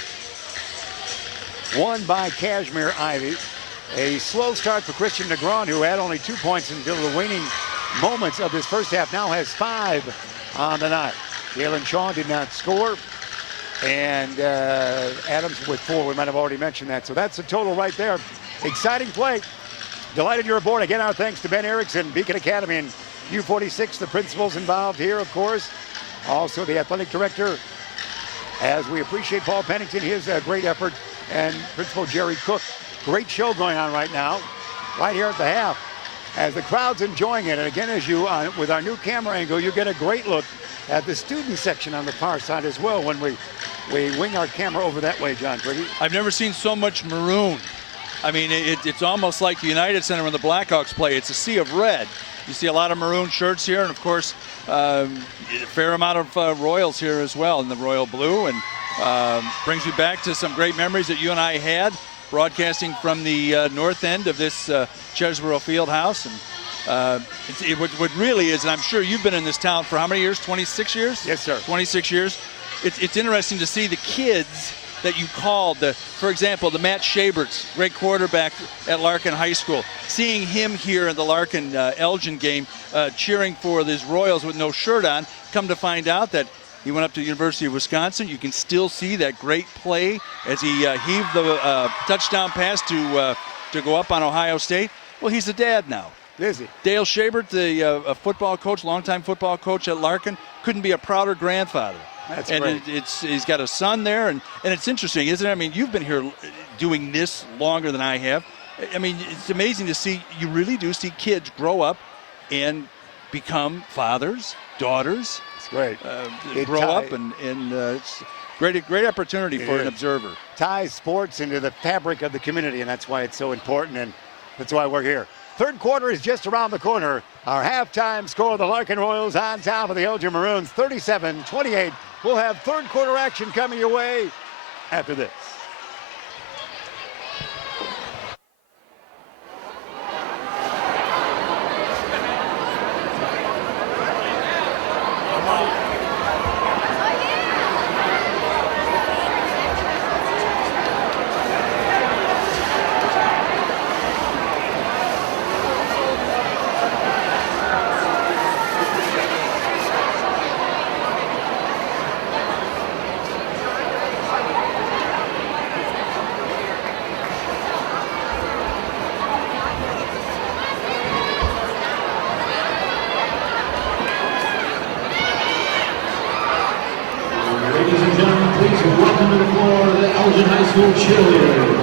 1 by Kashmir Ivey. A slow start for Christian Negron, who had only 2 points until the waning moments of this first half. Now has 5 on the night. Jalen Shaw did not score. And Adams with 4. We might have already mentioned that. So that's the total right there. Exciting play. Delighted you're aboard. Again, our thanks to Ben Erickson, Beacon Academy, and U46, the principals involved here, of course. Also the athletic director, as we appreciate Paul Pennington, his great effort, and Principal Jerry Cook. Great show going on right now, right here at the half, as the crowd's enjoying it. And again, as you, with our new camera angle, you get a great look at the student section on the far side as well when we wing our camera over that way, John Prigge. I've never seen so much maroon. I mean, it's almost like the United Center when the Blackhawks play. It's a sea of red. You see a lot of maroon shirts here, and of course, a fair amount of Royals here as well in the royal blue, and brings me back to some great memories that you and I had broadcasting from the north end of this Chesbrough Fieldhouse. And what really is, and I'm sure you've been in this town for how many years? 26 years? Yes, sir. 26 years. It's interesting to see the kids that you called, for example, the Matt Shaberts, great quarterback at Larkin High School. Seeing him here in the Larkin Elgin game, cheering for these Royals with no shirt on, come to find out that he went up to the University of Wisconsin. You can still see that great play as he heaved the touchdown pass to go up on Ohio State. Well, he's a dad now. Is he? Dale Shabert, the football coach, longtime football coach at Larkin, couldn't be a prouder grandfather. That's and great. He's got a son there, and it's interesting, isn't it? I mean, you've been here doing this longer than I have. I mean, it's amazing to see. You really do see kids grow up and become fathers, daughters. It's great. Grow up, and it's great opportunity for an observer. Ties sports into the fabric of the community, and that's why it's so important, and that's why we're here. Third quarter is just around the corner. Our halftime score, the Larkin Royals on top of the Elgin Maroons, 37-28. We'll have third quarter action coming your way after this. Elgin High School cheerleaders.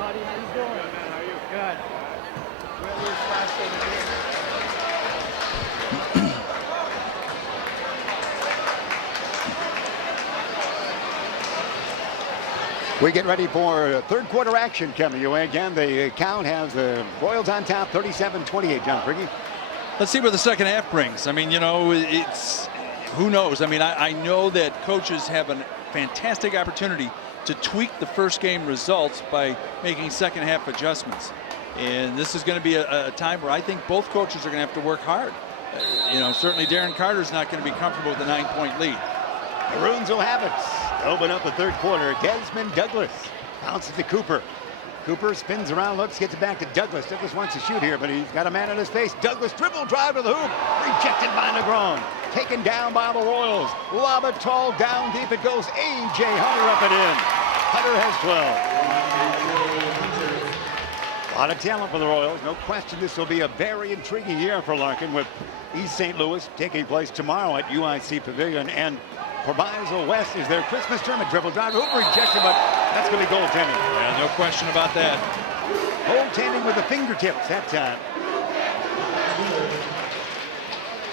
buddy. How you doing? Good, man. How are you? Good. Where were you last day of the game? We get ready for third quarter action coming your way. Again, the count has the Royals on top, 37-28, John Prigge. Let's see what the second half brings. I mean, you know, it's who knows. I mean, I know that coaches have a fantastic opportunity to tweak the first game results by making second half adjustments. And this is going to be a time where I think both coaches are going to have to work hard. You know, certainly Darren Carter's not going to be comfortable with a 9-point lead. Maroons will have it. Open up the third quarter. Desmond Douglas bounces to Cooper. Cooper spins around, looks, gets it back to Douglas. Douglas wants to shoot here, but he's got a man in his face. Douglas dribble drive to the hoop. Rejected by Negron. Taken down by the Royals. Lob it tall, down deep it goes. A.J. Hunter up and in. Hunter has 12. A lot of talent for the Royals. No question this will be a very intriguing year for Larkin, with East St. Louis taking place tomorrow at UIC Pavilion, and Proviso West is their Christmas tournament. Dribble drive, hoop rejected, but that's going to be goaltending. Yeah, no question about that. Goaltending with the fingertips that time.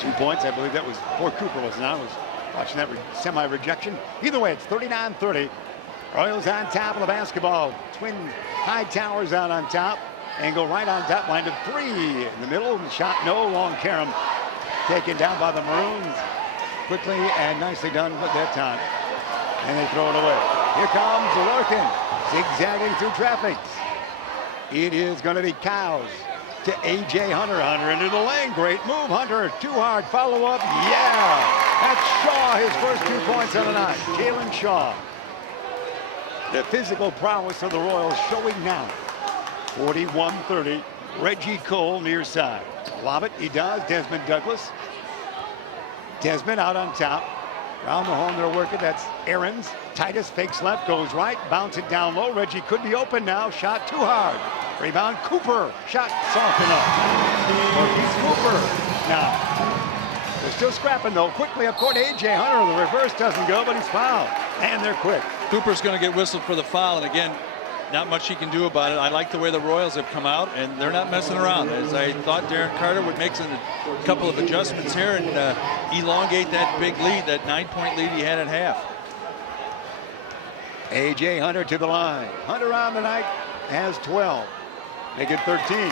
2 points, I believe that was for Cooper, wasn't it? I was watching that semi-rejection. Either way, it's 39-30. Royals on top of the basketball. Twin high towers out on top. And go right on top, line to 3 in the middle. Shot no, long carom taken down by the Maroons. Quickly and nicely done at that time. And they throw it away. Here comes Larkin, zigzagging through traffic. It is going to be Cows to A.J. Hunter. Hunter into the lane. Great move, Hunter. Too hard. Follow up. Yeah. That's Shaw, his first 2 points of the night. Jalen Shaw. The physical prowess of the Royals showing now. 41-30. Reggie Cole near side. Lob it. He does. Desmond Douglas. Desmond out on top. Around the horn they're working. That's Aarons. Titus fakes left, goes right. Bounce it down low. Reggie could be open now. Shot too hard. Rebound Cooper. Shot soft enough. Marquise Cooper. Now, they're still scrapping though. Quickly up court. A.J. Hunter. The reverse doesn't go, but he's fouled. And they're quick. Cooper's going to get whistled for the foul. And again, not much he can do about it. I like the way the Royals have come out, and they're not messing around. As I thought Darren Carter would make a couple of adjustments here and elongate that big lead, that 9-point lead he had at half. A.J. Hunter to the line. Hunter on the night has 12. Make it 13.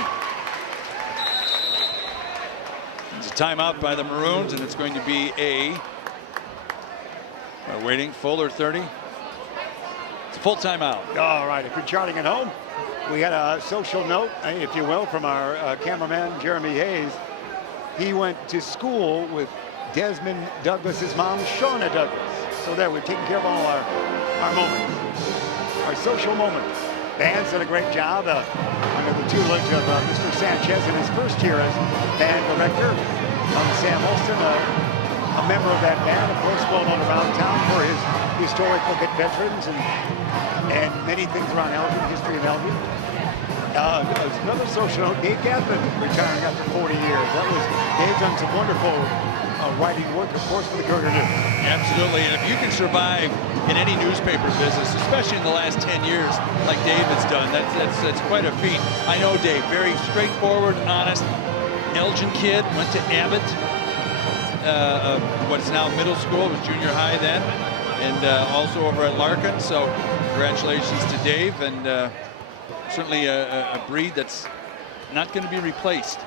It's a timeout by the Maroons, and it's going to be we're waiting, Fuller 30. It's a full timeout. All right, if you're charting at home, we had a social note, if you will, from our cameraman, Jeremy Hayes. He went to school with Desmond Douglas's mom, Shauna Douglas. So there, we've taken care of all our moments, our social moments. Band's done a great job under the tutelage of Mr. Sanchez in his first year as band director. Sam Olson, a member of that band, of course, well known around town for his historic look at veterans and many things around Elgin, history of Elgin. Another social note, Dave Gatlin retiring after 40 years. Dave's done some wonderful writing work, of course, for the Courier News. Absolutely, and if you can survive in any newspaper business, especially in the last 10 years, like Dave has done, that's quite a feat. I know Dave, very straightforward, honest. Elgin kid, went to Abbott, what's now middle school, was junior high then, and also over at Larkin. So congratulations to Dave, and certainly a breed that's not going to be replaced.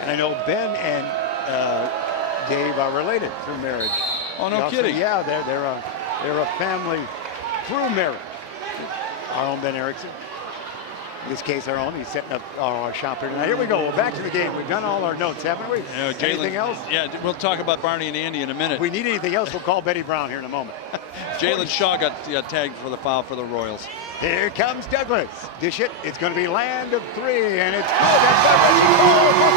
And I know Ben and Dave are related through marriage. Oh, no kidding. Yeah, they're a family through marriage. Our own Ben Erickson. In this case, our own. He's setting up our shop here tonight. Here we go. We're back to the game. We've done all our notes, haven't we? Anything else? Yeah, we'll talk about Barney and Andy in a minute. If we need anything else, we'll call Betty Brown here in a moment. Jalen Shaw got tagged for the foul for the Royals. Here comes Douglas. Dish it. It's going to be land of 3, and it's good. That's Douglas. For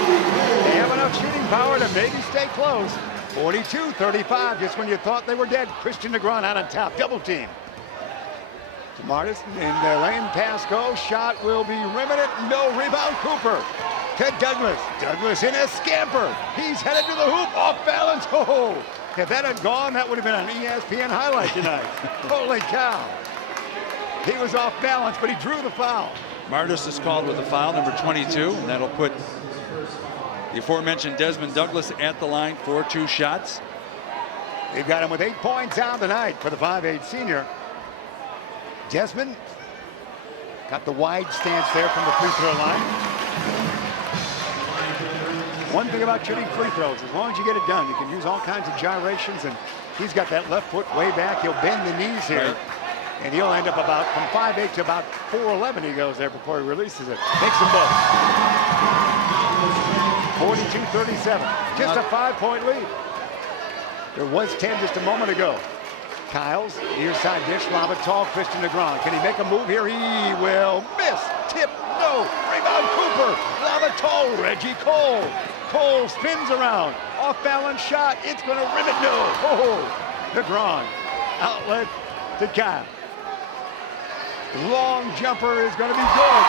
3. They have enough shooting power to maybe stay close. 42-35, just when you thought they were dead. Christian Negron out on top. Double team. To Martis in the lane. Pass goes. Shot will be rimmed. No rebound. Cooper to Douglas. Douglas in a scamper. He's headed to the hoop. Off balance. Oh, if that had gone, that would have been an ESPN highlight tonight. Holy cow. He was off balance, but he drew the foul. Martis is called with the foul, number 22, and that'll put the aforementioned Desmond Douglas at the line for 2 shots. They've got him with 8 points out tonight for the 5'8" senior. Desmond got the wide stance there from the free throw line. One thing about shooting free throws, as long as you get it done, you can use all kinds of gyrations, and he's got that left foot way back. He'll bend the knees here, and he'll end up about from 5'8" to about 4'11" he goes there before he releases it. Makes them both. 42-37, just a 5-point lead. There was 10 just a moment ago. Kyles, near side dish, lob it tall, Christian Negron. Can he make a move here? He will miss. Tip, no. Rebound, Cooper. Lob it tall, Reggie Cole. Cole spins around. Off balance shot. It's going to rim it. No. Oh, Negron. Outlet to Kyle. Long jumper is going to be good.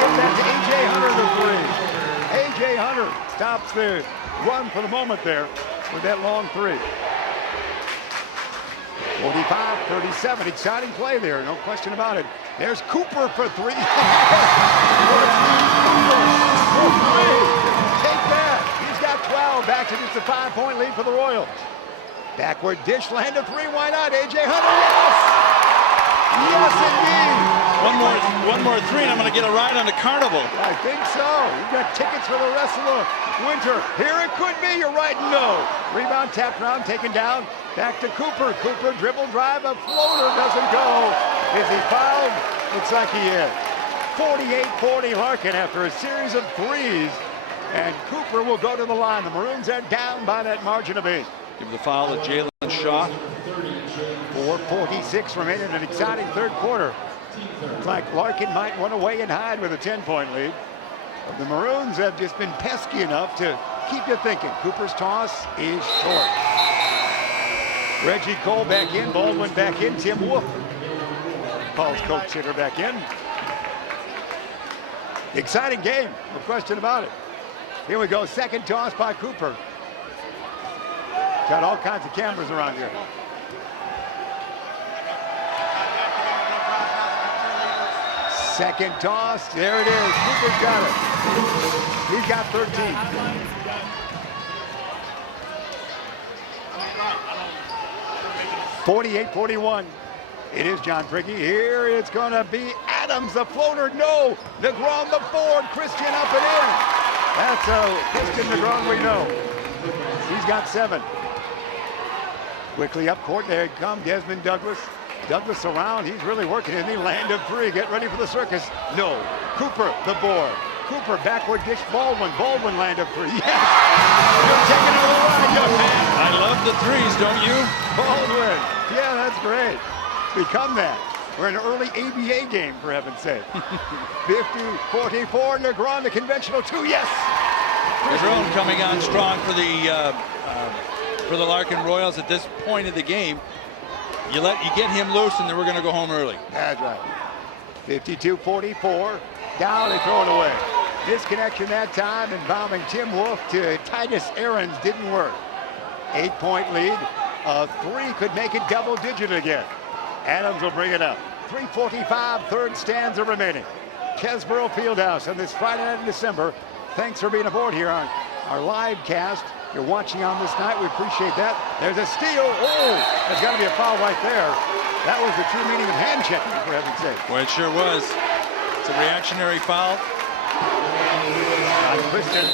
Give that to A.J. Hunter, the three. A.J. Hunter stops the run for the moment there with that long three. 45-37, exciting play there, no question about it. There's Cooper for three. Take that. He's got 12, back to just a 5-point lead for the Royals. Backward dish, land of three, why not? A.J. Hunter, yes! Yes, indeed. One more three, and I'm going to get a ride on the carnival. I think so. You've got tickets for the rest of the winter. Here it could be. You're right. No. Rebound, tapped around, taken down. Back to Cooper. Cooper dribble drive. A floater doesn't go. Is he fouled? Looks like he is. 48-40 Larkin after a series of threes. And Cooper will go to the line. The Maroons are down by that margin of 8. Give the foul to Jalen Shaw. 4:46 remaining in an exciting third quarter. Looks like Larkin might run away and hide with a 10-point lead. But the Maroons have just been pesky enough to keep you thinking. Cooper's toss is short. Reggie Cole back in, Baldwin back in, Tim Wolf calls coach hitter back in. Exciting game, no question about it. Here we go, second toss by Cooper. Got all kinds of cameras around here. Second toss, there it is. Cooper's got it. He's got 13. (48-41). It is John Prigge. Here it's going to be Adams, the floater. No. Negron, the board. Christian up and in. That's Christian Negron we know. He's got 7. Quickly up court. There it comes. Desmond Douglas. Douglas around. He's really working in the land of 3. Get ready for the circus. No. Cooper, the board. Cooper, backward dish. Baldwin. Baldwin, land of 3. Yes. You're taking it all right, young man. I love the threes, don't you? Baldwin. Yeah, that's great. Become that. We're in an early ABA game, for heaven's sake. 50-44. Negron, the conventional 2. Yes. Negron coming on strong for the Larkin Royals at this point of the game. You get him loose, and then we're going to go home early. That's right. 52-44. Down, they throw it away. Disconnection that time, involving Tim Wolf to Titus Aarons didn't work. 8-point lead. A 3 could make it double-digit again. Adams will bring it up. 3:45, third stanza remaining. Chesbrough Fieldhouse on this Friday night in December. Thanks for being aboard here on our live cast. You're watching on this night. We appreciate that. There's a steal. Oh, there's got to be a foul right there. That was the true meaning of hand checking, for heaven's sake. Well, it sure was. It's a reactionary foul. Christian.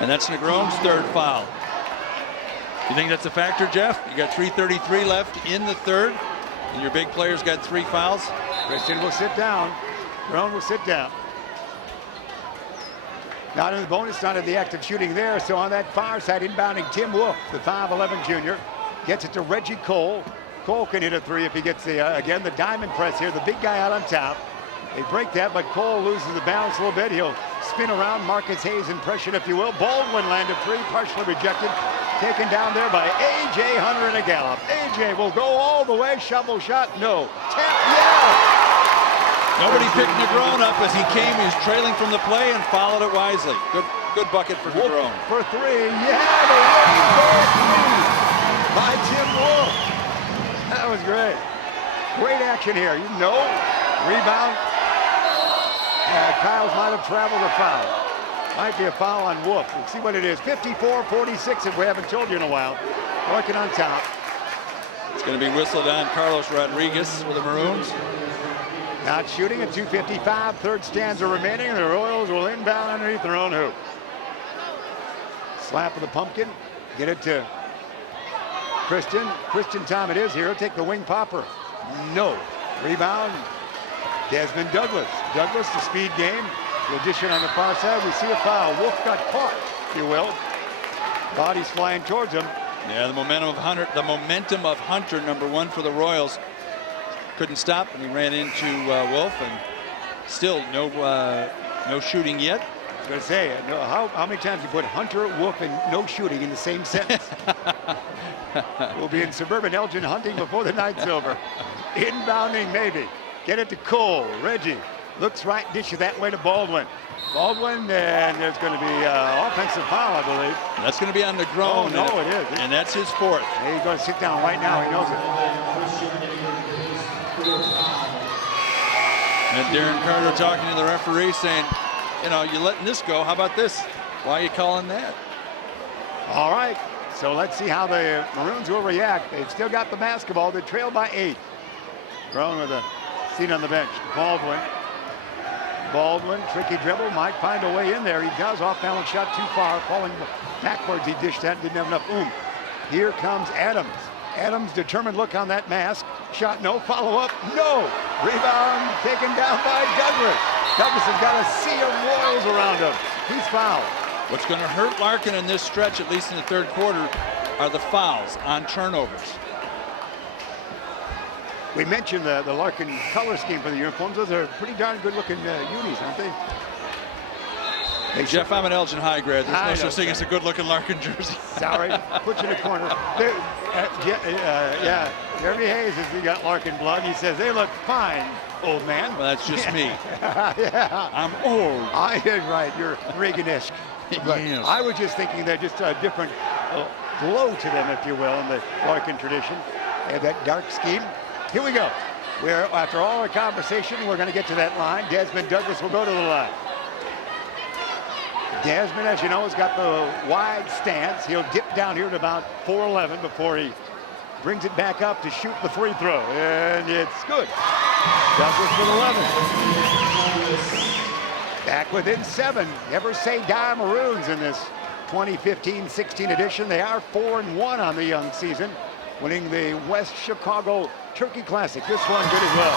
And that's Negron's 3rd foul. You think that's a factor, Jeff? You got 3:33 left in the 3rd, and your big player's got 3 fouls. Christian will sit down. Negron will sit down. Not in the bonus, not in the act of shooting there. So on that far side, inbounding Tim Wolf, the 5'11" junior, gets it to Reggie Cole. Cole can hit a 3 if he gets the, again, the diamond press here. The big guy out on top. They break that, but Cole loses the balance a little bit. He'll spin around, Marcus Hayes impression, if you will. Baldwin landed 3, partially rejected. Taken down there by A.J. Hunter in a gallop. A.J. will go all the way. Shovel shot, no. Tap, yeah! Nobody picked Negron up as he came. He was trailing from the play and followed it wisely. Good bucket for Negron. For 3, yeah, the rainbow 3 by Tim Wolf. That was great. Great action here. You know, rebound. Kyles might have traveled a foul. Might be a foul on Wolf. We'll see what it is. 54-46 if we haven't told you in a while. Larkin on top. It's going to be whistled on Carlos Rodriguez for the Maroons. Not shooting at 2:55. Third stanza remaining. The Royals will inbound underneath their own hoop. Slap of the pumpkin. Get it to Christian. Christian time it is here. He'll take the wing popper. No. Rebound. Desmond Douglas. Douglas, the speed game. The addition on the far side. We see a foul. Wolf got caught, if you will. Bodies flying towards him. Yeah, the momentum of Hunter. The momentum of Hunter, number one for the Royals. Couldn't stop, and he ran into Wolf, and still no shooting yet. I was going to say, how many times you put Hunter, Wolf, and no shooting in the same sentence? We'll be in suburban Elgin hunting before the night's over. Inbounding, maybe. Get it to Cole. Reggie looks right, dishes that way to Baldwin. Baldwin, and there's going to be offensive foul, I believe. That's going to be on the Oh, ground. no, it is. And that's his fourth. He's going to sit down right now. He knows it. And Darren Carter talking to the referee saying, you know, you're letting this go. How about this? Why are you calling that? All right. So let's see how the Maroons will react. They've still got the basketball. They trail by 8. Brown with a seat on the bench. Baldwin. Baldwin, tricky dribble, might find a way in there. He does. Off-balance shot too far. Falling backwards, he dished that, didn't have enough oomph. Here comes Adams. Adams, determined look on that mask. Shot, no. Follow-up, no. Rebound taken down by Douglas. Douglas has got a sea of Royals around him. He's fouled. What's going to hurt Larkin in this stretch, at least in the third quarter, are the fouls on turnovers. We mentioned the Larkin color scheme for the uniforms. Those are pretty darn good-looking unis, aren't they? Jeff, I'm an Elgin High grad. There's no such thing as a good-looking Larkin jersey. Sorry, put you in the corner. Yeah, Jeremy Hayes has got Larkin blood. He says, they look fine, old man. Well, that's just me. Yeah. I'm old. Right, you're Reagan-esque. Yes. I was just thinking they're just a different glow to them, if you will, in the Larkin tradition. They have that dark scheme. Here we go. After all our conversation, we're going to get to that line. Desmond Douglas will go to the line. Desmond, as you know, has got the wide stance. He'll dip down here to about 4'11" before he brings it back up to shoot the free throw. And it's good. Douglas with 11. Back within 7. Never say die Maroons in this 2015-16 edition. They are 4-1 on the young season, winning the West Chicago Turkey Classic. This one good as well.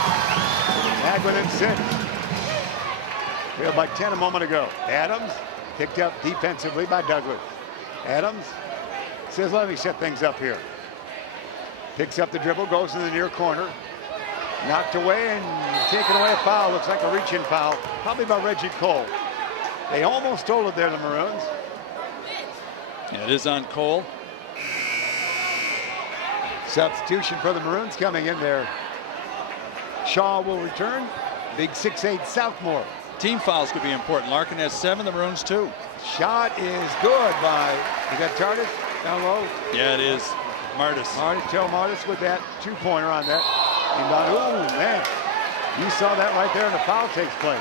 Back within 6. Trailed by 10 a moment ago. Adams picked up defensively by Douglas. Adams says, let me set things up here. Picks up the dribble, goes in the near corner. Knocked away and taken away a foul. Looks like a reach-in foul, probably by Reggie Cole. They almost stole it there, the Maroons. Yeah, it is on Cole. Substitution for the Maroons coming in there. Shaw will return. Big 6'8" sophomore. Team fouls could be important. Larkin has 7, the Maroons 2. Shot is good by, is that Tardis down low? Yeah, it is. Martis. Martis with that 2-pointer on that. And oh man, you saw that right there, and the foul takes place.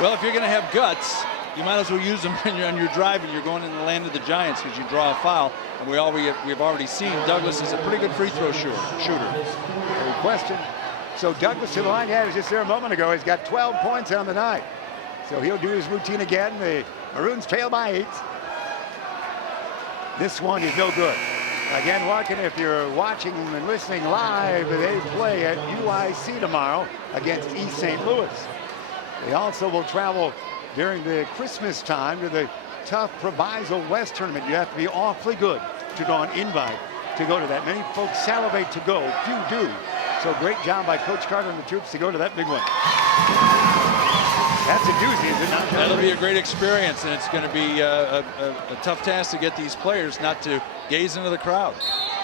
Well, if you're going to have guts, you might as well use them when you're driving. You're going in the land of the Giants because you draw a foul. And we've already seen Douglas is a pretty good free throw shooter. No question. So Douglas to the line. Yeah, he was just there a moment ago. He's got 12 points on the night. So he'll do his routine again. The Maroons trail by 8. This one is no good. Again, Larkin, if you're watching and listening live, they play at UIC tomorrow against East St. Louis. They also will travel during the Christmas time to the tough Proviso West tournament. You have to be awfully good to go on invite to go to that. Many folks salivate to go, few do. So great job by Coach Carter and the troops to go to that big one. That's a doozy, is it not? That'll be a great experience, and it's going to be a tough task to get these players not to gaze into the crowd.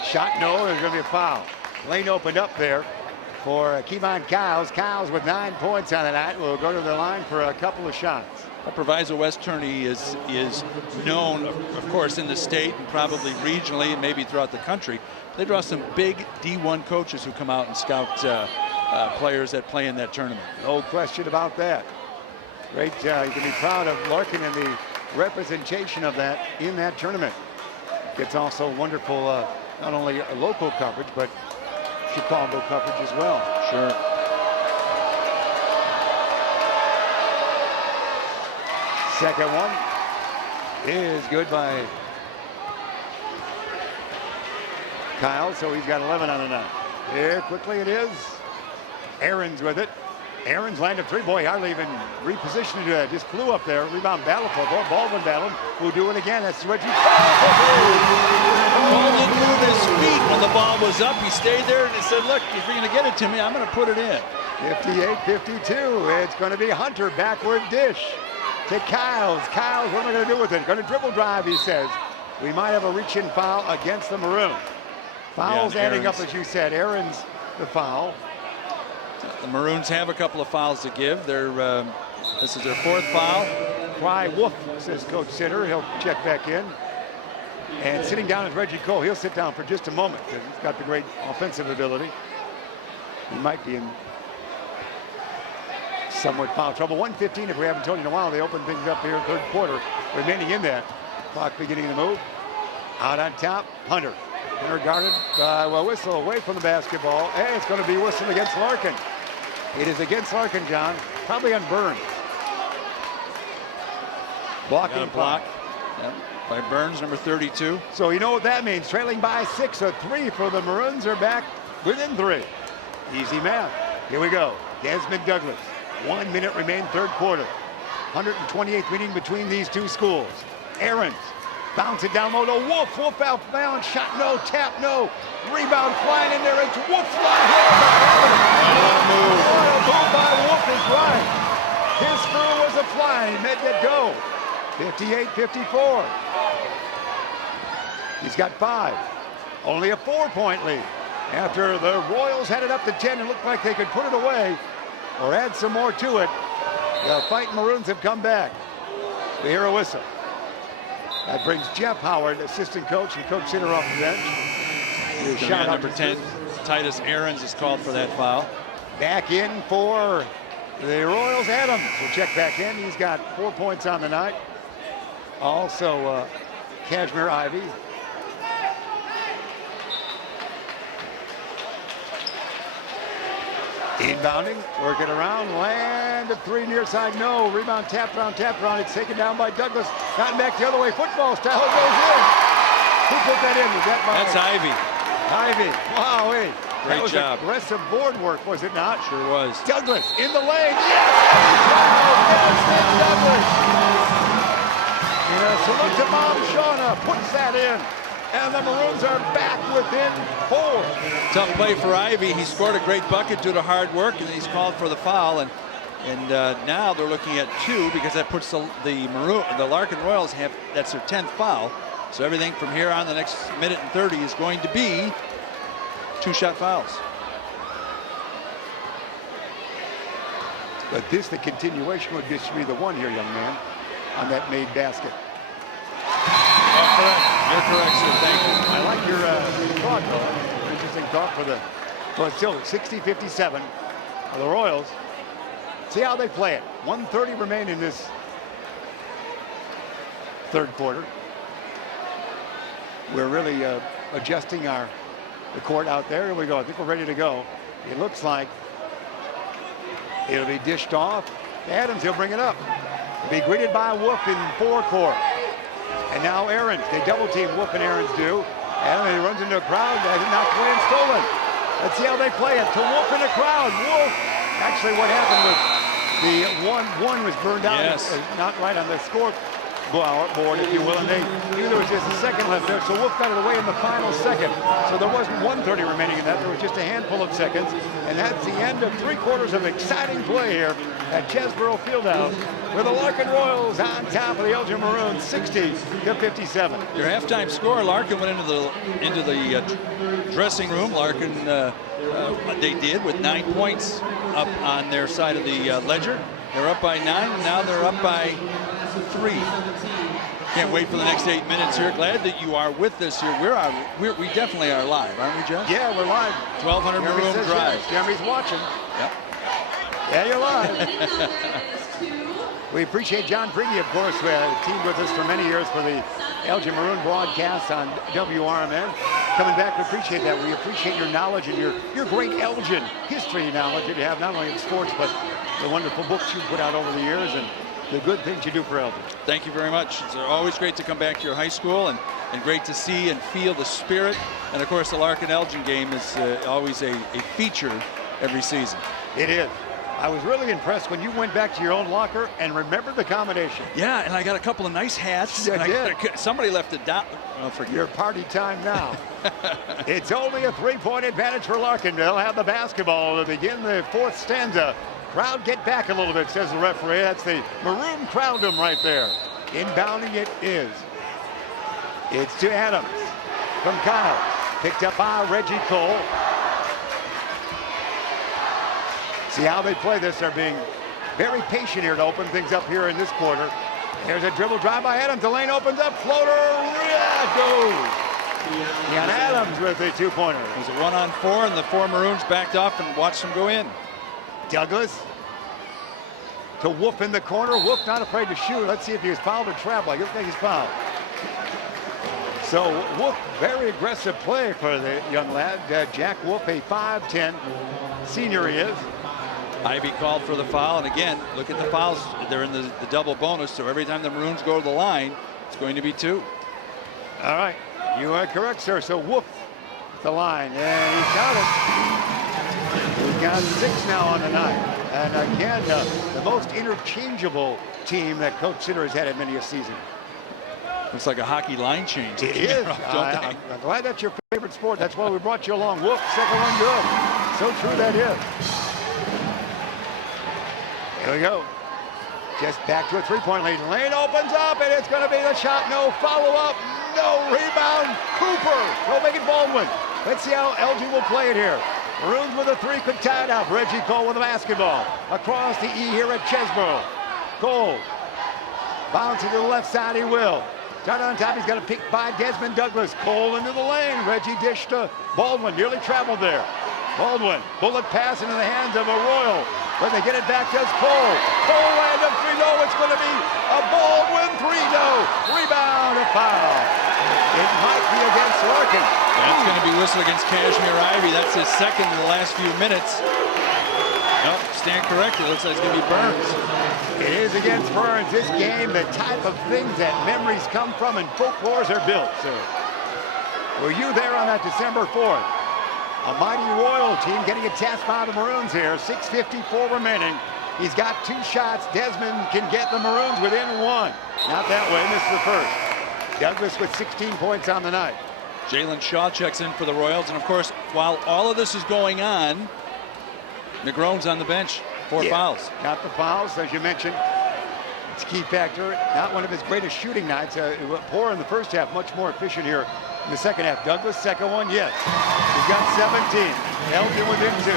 Shot no, there's going to be a foul. Lane opened up there for Kevon Kyles. Kyles with 9 points on the night will go to the line for a couple of shots. The Proviso West tourney is known, of course, in the state and probably regionally and maybe throughout the country. They draw some big D1 coaches who come out and scout players that play in that tournament. No question about that. Great, you can be proud of Larkin and the representation of that in that tournament. It's also wonderful, not only local coverage, but Chicago coverage as well. Sure. Second one is good by Kyle, so he's got 11 on the night. Here, quickly it is. Aaron's with it. Aaron's landed three. Boy, hardly even repositioned to that. Just flew up there. Rebound battle for Baldwin battled. We'll do it again. That's Reggie. Ball didn't move his feet when the ball was up. He stayed there and he said, look, if you're going to get it to me, I'm going to put it in. 58-52. It's going to be Hunter. Backward dish to Kyles. Kyles, what am I going to do with it? Going to dribble drive, he says. We might have a reach-in foul against the Maroons. Fouls adding up, as you said. Aaron's the foul. The Maroons have a couple of fouls to give. This is their fourth foul. Cry woof, says Coach Sitter. He'll check back in. And sitting down is Reggie Cole. He'll sit down for just a moment because he's got the great offensive ability. He might be in somewhat foul trouble. 1:15, if we haven't told you in a while. They open things up here in third quarter. Remaining in that. Clock beginning to move. Out on top, Hunter. Hunter guarded by a whistle away from the basketball. Hey, it's going to be whistled against Larkin. It is against Larkin, John. Probably on Burns. Blocking block. Yep. By Burns, number 32. So you know what that means. Trailing by 6, a 3 for the Maroons are back within 3. Easy math. Here we go. Desmond Douglas. 1 minute remain, third quarter. 128th meeting between these two schools. Aaron's. Bounce it down low to Wolf. Wolf out balance. Shot no. Tap no. Rebound flying in there. It's Wolf flying here. Move by Wolf is right. His throw was a fly. He made it go. 58-54. He's got 5. Only a 4-point lead. After the Royals had it up to 10, it looked like they could put it away or add some more to it. The Fighting Maroons have come back. We hear a whistle. That brings Jeff Howard, assistant coach, and Coach Sitter off the bench. Shot number 10, Titus Aarons is called for that foul. Back in for the Royals, Adams will check back in. He's got 4 points on the night. Also, Kashmir Ivy. Inbounding, working around, land of 3 near side, no. Rebound, tapped around. It's taken down by Douglas. Gotten back the other way, football style, goes in. Who put that in? Was that That's Ivy. Ivy, wow, wait. Great job. Aggressive board work, was it not? Sure was. Douglas in the lane, yes! Wow, yes, Douglas. Salute to Mom Shauna, puts that in. And the Maroons are back within 4. Tough play for Ivy. He scored a great bucket due to hard work, and then he's called for the foul. And now they're looking at 2 because that puts the Larkin Royals have, that's their 10th foul. So everything from here on the next minute and 30 is going to be 2-shot fouls. But this, the continuation would just be the one here, young man, on that made basket. Correct. You're correct, sir. Thank you. I like your thought, though. Interesting thought for the. So it's still 60-57 for the Royals. See how they play it. 1:30 remain in this third quarter. We're really adjusting the court out there. Here we go. I think we're ready to go. It looks like it'll be dished off. Adams, he'll bring it up. It'll be greeted by Wolf in forecourt. And now Aaron, they double team Wolf and Aaron's do. And he runs into a crowd, knocked away and stolen. Let's see how they play it. To Wolf in the crowd. Wolf. Actually, what happened was the 1-1 was burned out. Yes. Not right on the scoreboard, if you will. And they knew there was just a second left there. So Wolf got it away in the final second. So there wasn't 1:30 remaining in that. There was just a handful of seconds. And that's the end of 3/4 of exciting play here at Chesbrough Fieldhouse, with the Larkin Royals on top of the Elgin Maroons, 60-57. Your halftime score, Larkin went into the dressing room. Larkin, they did with 9 points up on their side of the ledger. They're up by 9, and now they're up by 3. Can't wait for the next 8 minutes here. Glad that you are with us here. We definitely are live, aren't we, Jeff? Yeah, we're live. 1200 Maroon Drive. Yes. Jeremy's watching. Yep. Yeah, you're live. We appreciate John Prigge, of course, who teamed with us for many years for the Elgin Maroon broadcast on WRMN. Coming back, we appreciate that. We appreciate your knowledge and your great Elgin history knowledge that you have, not only in sports, but the wonderful books you put out over the years. And the good things you do for Elgin. Thank you very much. It's always great to come back to your high school and great to see and feel the spirit. And of course, the Larkin Elgin game is always a feature every season. It is. I was really impressed when you went back to your own locker and remembered the combination. Yeah, and I got a couple of nice hats. You did. Somebody left it down. Oh, forget Your party time now. It's only a 3-point advantage for Larkin. They'll have the basketball to begin the fourth stanza. Crowd get back a little bit, says the referee. That's the Maroon crowdom right there. Inbounding it is. It's to Adams from Kyle. Picked up by Reggie Cole. See how they play this. They're being very patient here to open things up here in this quarter. There's a dribble drive by Adams. The lane opens up. Floater. Yeah, goes. And Adams with a 2-pointer. It was a 1-on-4, and the 4 Maroons backed off and watched them go in. Douglas to Wolf in the corner. Wolf not afraid to shoot. Let's see if he was fouled or traveled. I don't think he's fouled. So Wolf, very aggressive play for the young lad. Jack Wolf, a 5'10" senior he is. Ivy called for the foul, and again, look at the fouls. They're in the double bonus, so every time the Maroons go to the line, it's going to be 2. All right, you are correct, sir. So Wolf, the line, and he got it. He's got 6 now on the night. And again, the most interchangeable team that Coach Sitter has had in many a season. Looks like a hockey line change. It is. I'm glad that's your favorite sport. That's why we brought you along. Wolf, second one good. So true that is. Here we go. Just back to a 3-point lead. Lane opens up, and it's going to be the shot. No follow-up. No rebound. Cooper. No making Baldwin. Let's see how Elgin will play it here. Maroons with a 3 could tie it up. Reggie Cole with the basketball. Across the E here at Chesbrough. Cole. Bouncing to the left side, he will. Start on top, he's got a pick by Desmond Douglas. Cole into the lane. Reggie dish to Baldwin. Nearly traveled there. Baldwin. Bullet pass into the hands of a Royal. But they get it back, does Cole. Cole land up 3, no, it's going to be a Baldwin 3, no. Rebound, a foul. It might be against Larkin. That's going to be whistled against Kashmir Ivy. That's his second in the last few minutes. Nope, stand corrected. Looks like it's going to be Burns. It is against Burns. This game, the type of things that memories come from and folklores are built, sir. Were you there on that December 4th? A mighty Royal team getting a test by the Maroons here. 6:54 remaining. He's got 2 shots. Desmond can get the Maroons within 1. Not that way. Missed the first. Douglas with 16 points on the night. Jalen Shaw checks in for the Royals. And, of course, while all of this is going on, Negron's on the bench. 4 fouls. Got the fouls, as you mentioned. It's a key factor. Not one of his greatest shooting nights. Poor in the first half. Much more efficient here in the second half. Douglas, second one, yes. He's got 17. Elgin within 2.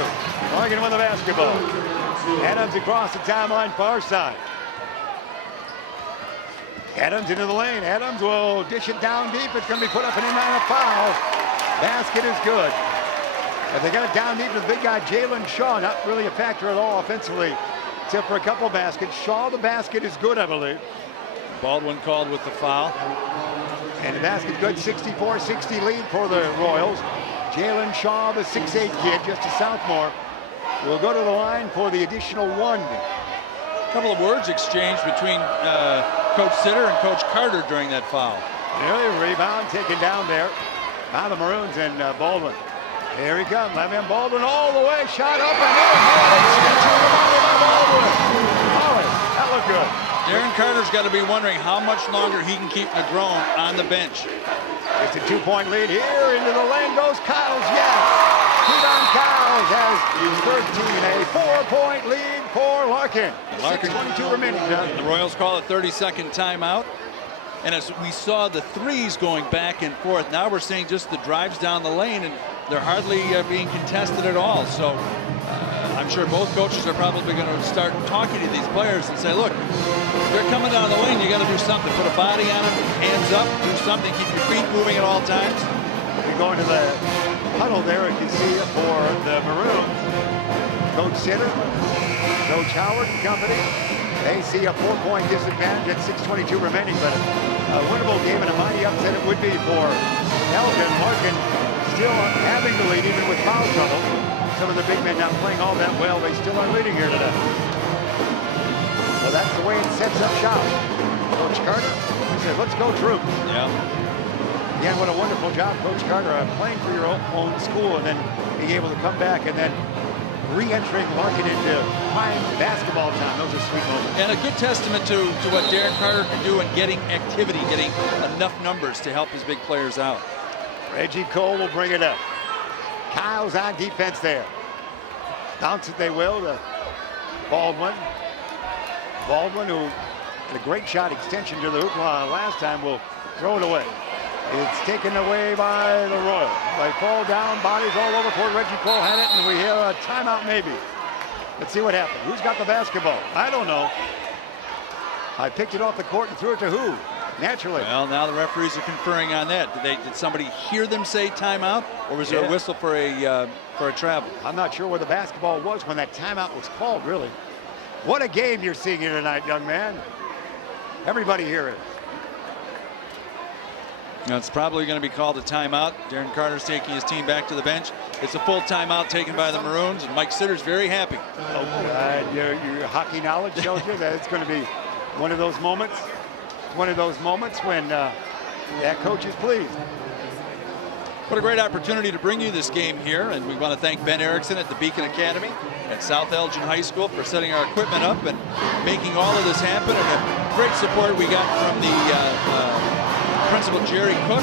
Larkin with the basketball. Adams across the timeline, far side. Adams into the lane. Adams will dish it down deep. It's going to be put up and in on a foul. Basket is good. But they got it down deep to the big guy, Jalen Shaw. Not really a factor at all offensively, except for a couple of baskets. Shaw, the basket is good, I believe. Baldwin called with the foul. And the basket's good, 64-60 lead for the Royals. Jalen Shaw, the 6'8" kid, just a sophomore, will go to the line for the additional 1. A couple of words exchanged between Coach Sitter and Coach Carter during that foul. Early rebound taken down there by the Maroons and Baldwin. Here he comes, Le'Veon Baldwin all the way, shot up and in. Baldwin. Molly, that looked good. Darren Carter's got to be wondering how much longer he can keep Negron on the bench. It's a 2-point lead here. Into the lane goes Kyles. Yes. Keaton Kyles has 13. A 4-point lead for Larkin. 6:22 remaining. The Royals call a 30-second timeout. And as we saw the threes going back and forth, now we're seeing just the drives down the lane, and they're hardly being contested at all. So I'm sure both coaches are probably going to start talking to these players and say, look, they're coming down the lane, you got to do something. Put a body on them, hands up, do something, keep your feet moving at all times. We go into the huddle there, you can see for the Maroons. Coach Sitter, Coach Howard and company. They see a 4-point disadvantage at 6:22 remaining, but a winnable game and a mighty upset it would be for Elgin. Larkin still having the lead even with foul trouble. Some of the big men not playing all that well. They still are leading here today. So that's the away and sets up shop. Coach Carter, he says, let's go troops. Yeah. Again, what a wonderful job, Coach Carter, playing for your own school and then being able to come back and then re-entering Larkin into prime basketball time. Those are sweet moments. And a good testament to what Darren Carter can do in getting activity, getting enough numbers to help his big players out. Reggie Cole will bring it up. Kyle's on defense there. Bounce it they will to Baldwin. Baldwin, who had a great shot extension to the hoop last time, will throw it away. It's taken away by the Royals. They fall down, bodies all over court. Reggie Cole had it, and we hear a timeout maybe. Let's see what happened. Who's got the basketball? I don't know. I picked it off the court and threw it to who? Naturally. Well, now the referees are conferring on that. Did somebody hear them say timeout, or was there a whistle for a travel? I'm not sure where the basketball was when that timeout was called, really. What a game you're seeing here tonight, young man. Everybody here is. Now, it's probably going to be called a timeout. Darren Carter's taking his team back to the bench. It's a full timeout taken by the Maroons, and Mike Sitter's very happy. Your hockey knowledge shows you that it's going to be one of those moments. One of those moments when that coach is pleased. What a great opportunity to bring you this game here, and we want to thank Ben Erickson at the Beacon Academy at South Elgin High School for setting our equipment up and making all of this happen, and a great support we got from the Principal Jerry Cook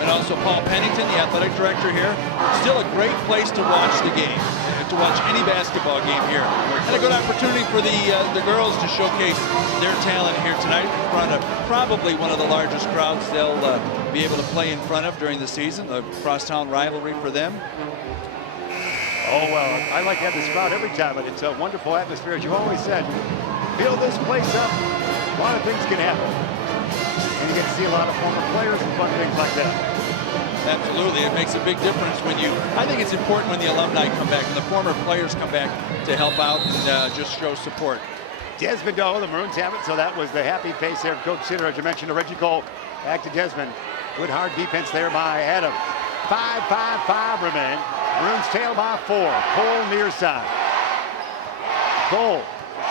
and also Paul Pennington, the athletic director here. Still a great place to watch the game, to watch any basketball game here. And a good opportunity for the girls to showcase their talent here tonight in front of probably one of the largest crowds they'll be able to play in front of during the season, the crosstown rivalry for them. Oh, well, I like to have this crowd every time, but it's a wonderful atmosphere. As you always said, fill this place up, a lot of things can happen. And you get to see a lot of former players and fun things like that. Absolutely. It makes a big difference when I think it's important when the alumni come back and the former players come back to help out and just show support. Desmond, the Maroons have it, so that was the happy face there of Coach Sitter, as you mentioned, to Reggie Cole. Back to Desmond. Good hard defense there by Adams. 5-5-5 remain. Maroons tail by 4. Cole near side. Cole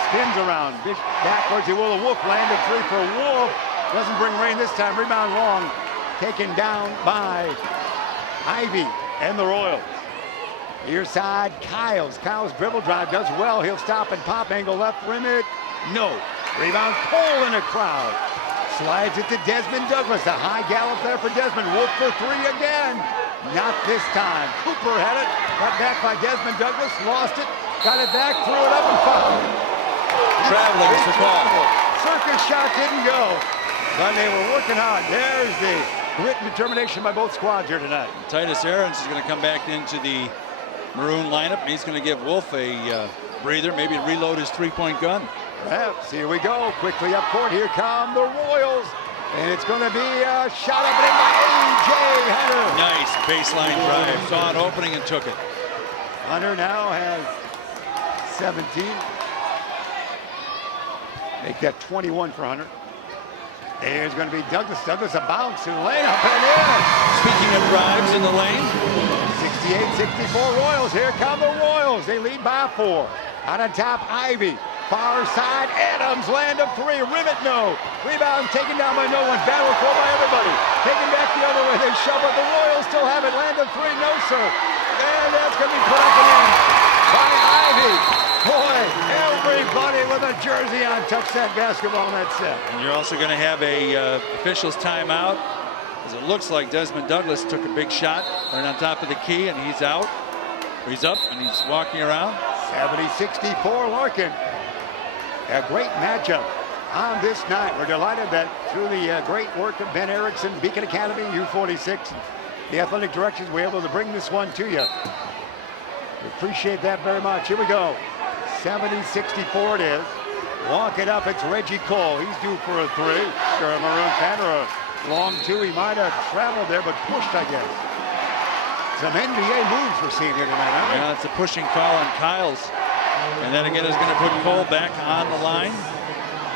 spins around. Backwards, he will. Wolf landed 3 for Wolf. Doesn't bring rain this time. Rebound long. Taken down by Ivy and the Royals. Near side, Kyle's dribble drive does well. He'll stop and pop. Angle left rim it. No. Rebound Cole in a crowd. Slides it to Desmond Douglas. A high gallop there for Desmond. Wolf for 3 again. Not this time. Cooper had it. Got back by Desmond Douglas. Lost it. Got it back. Threw it up and fouled. Traveling is the call. Circus shot didn't go. But they were working hard. There's the grit and determination by both squads here tonight. Titus Aarons is going to come back into the Maroon lineup. He's going to give Wolf a breather, maybe reload his three-point gun. Perhaps. Here we go. Quickly up court. Here come the Royals. And it's going to be a shot up and in by A.J. Hunter. Nice baseline drive. Saw an opening and took it. Hunter now has 17. Make that 21 for Hunter. There's going to be Douglas. Douglas a bounce to the lane, up and in. Speaking of drives in the lane. 68-64 Royals. Here come the Royals. They lead by 4. Out on top, Ivy. Far side, Adams, land of 3. Rim it, no. Rebound taken down by no one. Battle for by everybody. Taken back the other way. They shove it. The Royals still have it. Land of 3, no, sir. And that's going to be put up and in by Ivy. Boy, everybody with a jersey on touched that basketball in that set. And you're also going to have a official's timeout, as it looks like Desmond Douglas took a big shot right on top of the key, and he's out. He's up, and he's walking around. 70-64 Larkin. A great matchup on this night. We're delighted that through the great work of Ben Erickson, Beacon Academy, U46, the athletic directors, we're able to bring this one to you. We appreciate that very much. Here we go. 70-64 it is. Walk it up, it's Reggie Cole. He's due for a 3. Sure, a Maroon fan or a long 2. He might have traveled there, but pushed, I guess. Some NBA moves we're seeing here tonight, aren't we? Yeah, it's a pushing call on Kyle's. And then again, is going to put Cole back on the line.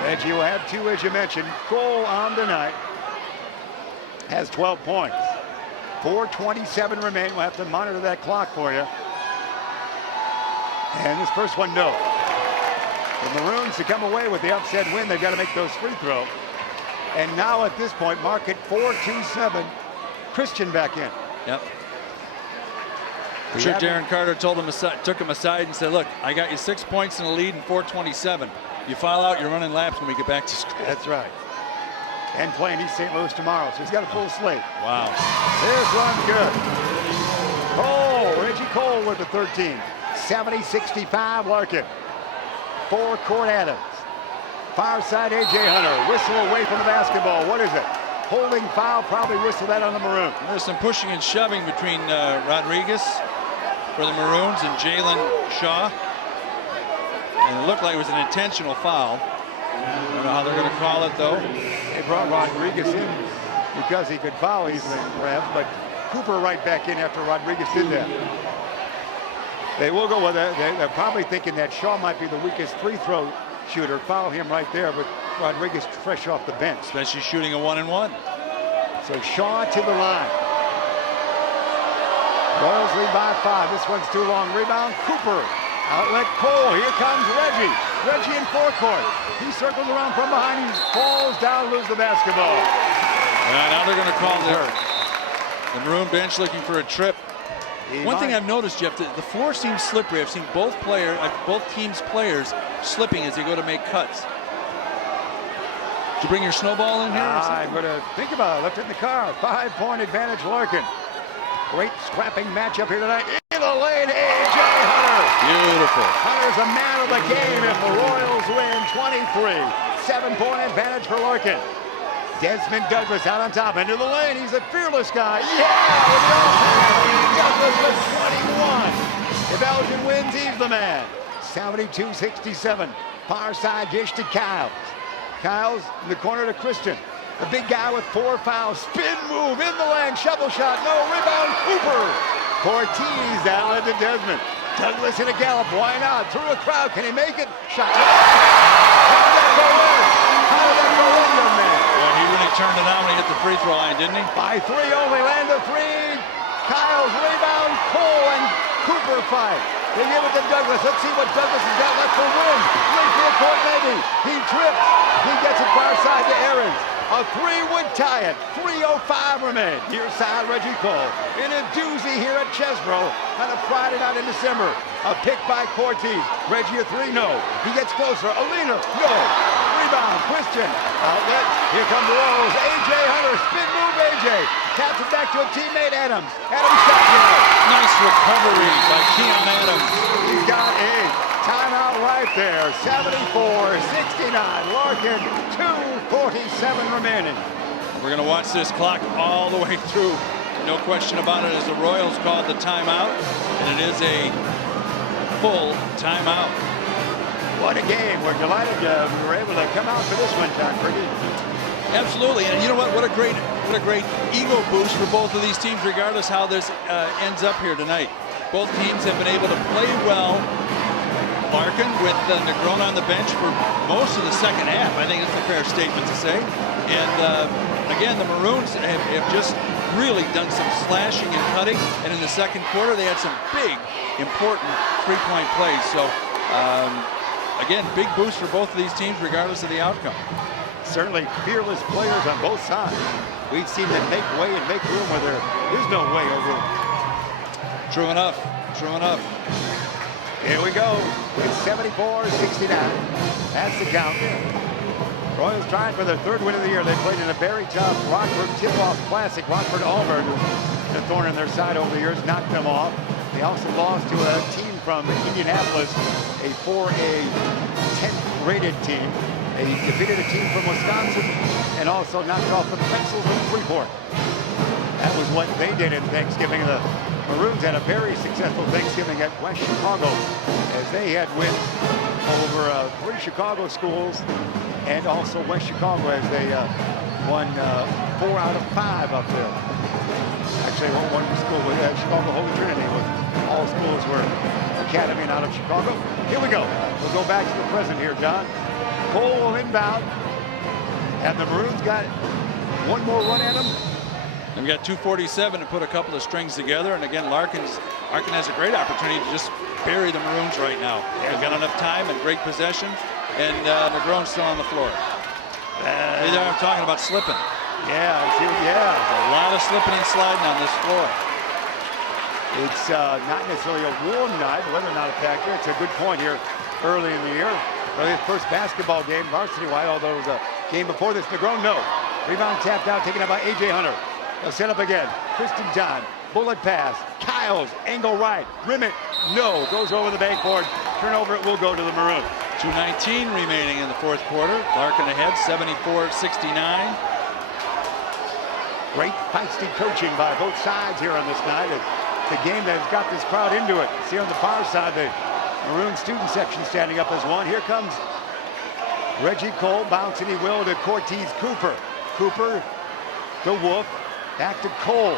Reggie will have 2, as you mentioned. Cole on tonight has 12 points. 4:27 remain. We'll have to monitor that clock for you. And this first one, no. The Maroons to come away with the upset win, they've got to make those free throws. And now at this point, mark it 4-2-7. Christian back in. Yep. I'm sure Darren Carter took him aside and said, look, I got you 6 points in the lead and 4:27. You foul out, you're running laps when we get back to school. That's right. And playing East St. Louis tomorrow, so he's got a full slate. Wow. This one's good. Cole, Reggie Cole with the 13. 70-65 Larkin. Four-court Adams. Far side A.J. Hunter. Whistle away from the basketball. What is it? Holding foul, probably whistle that on the Maroons. There's some pushing and shoving between Rodriguez for the Maroons and Jalen Shaw. And it looked like it was an intentional foul. I don't know how they're going to call it, though. They brought Rodriguez in because he could foul easily, perhaps, but Cooper right back in after Rodriguez did that. They will go with it. They're probably thinking that Shaw might be the weakest free throw shooter. Foul him right there, but Rodriguez fresh off the bench. Especially shooting a 1-and-1. So Shaw to the line. Royals lead by 5. This one's too long. Rebound, Cooper. Outlet Cole. Here comes Reggie. Reggie in forecourt. He circles around from behind. He falls down, loses the basketball. Now they're going to call the Maroon bench looking for a trip. One thing I've noticed, Jeff, the floor seems slippery. I've seen both teams' players slipping as they go to make cuts. Did you bring your snowball in here? I'm going to think about it. Left it in the car. 5-point advantage, Larkin. Great scrapping matchup here tonight. In the lane, A.J. Hunter. Beautiful. Hunter's a man of the game if the Royals win 23. 7-point advantage for Larkin. Desmond Douglas out on top, into the lane. He's a fearless guy. Yeah! Douglas with 21. If Elgin wins, he's the man. 72-67. Far side dish to Kyles. Kyles in the corner to Christian. The big guy with 4 fouls. Spin move in the lane. Shovel shot. No. Rebound. Cooper. Cortez outlet to Desmond. Douglas in a gallop. Why not? Through a crowd. Can he make it? Shot. How did that go in? How did that go in, young man? Well, he really turned it on when he hit the free throw line, didn't he? By 3 only. Land of 3. Kyles rebound. Cole and Cooper fight. They give it to Douglas. Let's see what Douglas has got left for win. Late field court maybe. He trips. He gets it far side to Aaron. A 3 would tie it. 3:05 remain. Near side Reggie Cole. In a doozy here at Chesbrough on a Friday night in December. A pick by Cortez. Reggie a 3, no. He gets closer. Alina, no. Rebound, Christian. Outlet. Here come the Rose. A.J. Hunter. Spin move, A.J. Taps it back to a teammate, Adams. Adams shot down. Nice recovery by Keon Adams. He's got a timeout right there. 74-69. Larkin, 2:47 remaining. We're going to watch this clock all the way through. No question about it, as the Royals called the timeout, and it is a full timeout. What a game. We're delighted we were able to come out for this one, John Prigge. Absolutely, and you know what? What a great ego boost for both of these teams, regardless how this ends up here tonight. Both teams have been able to play well. Larkin with Negron on the bench for most of the second half. I think it's a fair statement to say. And again, the Maroons have just really done some slashing and cutting. And in the second quarter, they had some big, important three-point plays. So again, big boost for both of these teams, regardless of the outcome. Certainly fearless players on both sides. We've seen them make way and make room where there is no way or room. True enough. True enough. Here we go. It's 74-69. That's the count. Royals trying for their 3rd win of the year. They played in a very tough Rockford tip-off classic. Rockford Auburn, the thorn in their side over the years, knocked them off. They also lost to a team from Indianapolis, a 4A 10th rated team. They defeated a team from Wisconsin and also knocked off the Pretzels from Freeport. That was what they did in Thanksgiving. The Maroons had a very successful Thanksgiving at West Chicago as they had wins over 3 Chicago schools and also West Chicago as they won 4 out of 5 up there. Actually, one school with Chicago Holy Trinity. All schools were academy and out of Chicago. Here we go. We'll go back to the present here, John. Cole inbound, and the Maroons got one more run at them. They've got 2:47 to put a couple of strings together, and again, Larkin has a great opportunity to just bury the Maroons right now. They've got enough time and great possession. and Negron's still on the floor. Either I'm talking about slipping. Yeah, A lot of slipping and sliding on this floor. It's not necessarily a warm night, but whether or not a factor, it's a good point here early in the year. Early first basketball game, varsity-wide, although it was a game before this. Negron, no. Rebound tapped out, taken out by A.J. Hunter. They'll set up again. Kristen John, bullet pass. Kyles, angle right. Rim it, no. Goes over the backboard. Turnover, it will go to the Maroons. 2:19 remaining in the fourth quarter. Larkin ahead, 74-69. Great feisty coaching by both sides here on this night. It's the game that has got this crowd into it. See on the far side, the Maroon student section standing up as one. Here comes Reggie Cole, bouncing he will to Cortez Cooper. Cooper to Wolf, back to Cole.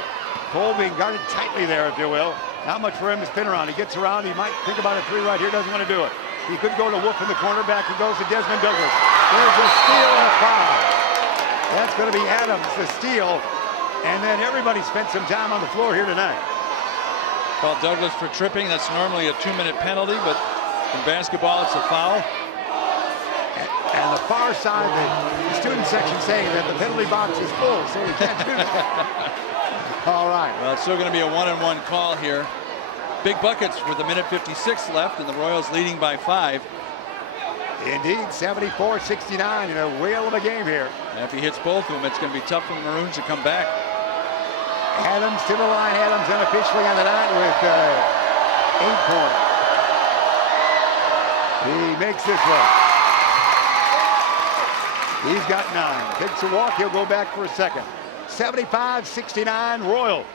Cole being guarded tightly there, if you will. Not much for him to spin around. He gets around, he might think about a three right here, doesn't want to do it. He could go to Wolf in the corner, back he goes to Desmond Douglas. There's a steal and a foul. That's going to be Adams, the steal. And then everybody spent some time on the floor here tonight. Called Douglas for tripping. That's normally a 2-minute penalty, but in basketball, it's a foul. And the far side, the student section saying that the penalty box is full, so we can't do that. All right. Well, it's still going to be a 1-and-1 call here. Big buckets with a minute 56 left, and the Royals leading by 5. Indeed, 74-69 in a whale of a game here. And if he hits both of them, it's going to be tough for the Maroons to come back. Adams to the line. Adams unofficially on the night with 8 points. He makes this one. He's got 9. Takes a walk. He'll go back for a second. 75-69 Royals.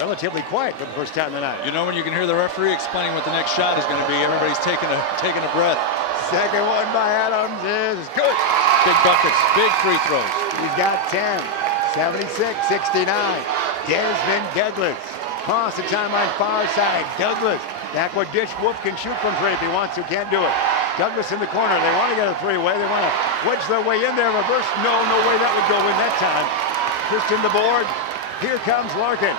Relatively quiet for the first time tonight. You know when you can hear the referee explaining what the next shot is going to be, everybody's taking a breath. Second one by Adams is good. Big buckets, big free throws. He's got 10. 76-69. Desmond Douglas. Cross the timeline far side. Douglas. Backward dish. Wolf can shoot from 3 if he wants to. Can't do it. Douglas in the corner. They want to get a 3-way. They want to wedge their way in there. Reverse. No way that would go in that time. Just in the board. Here comes Larkin.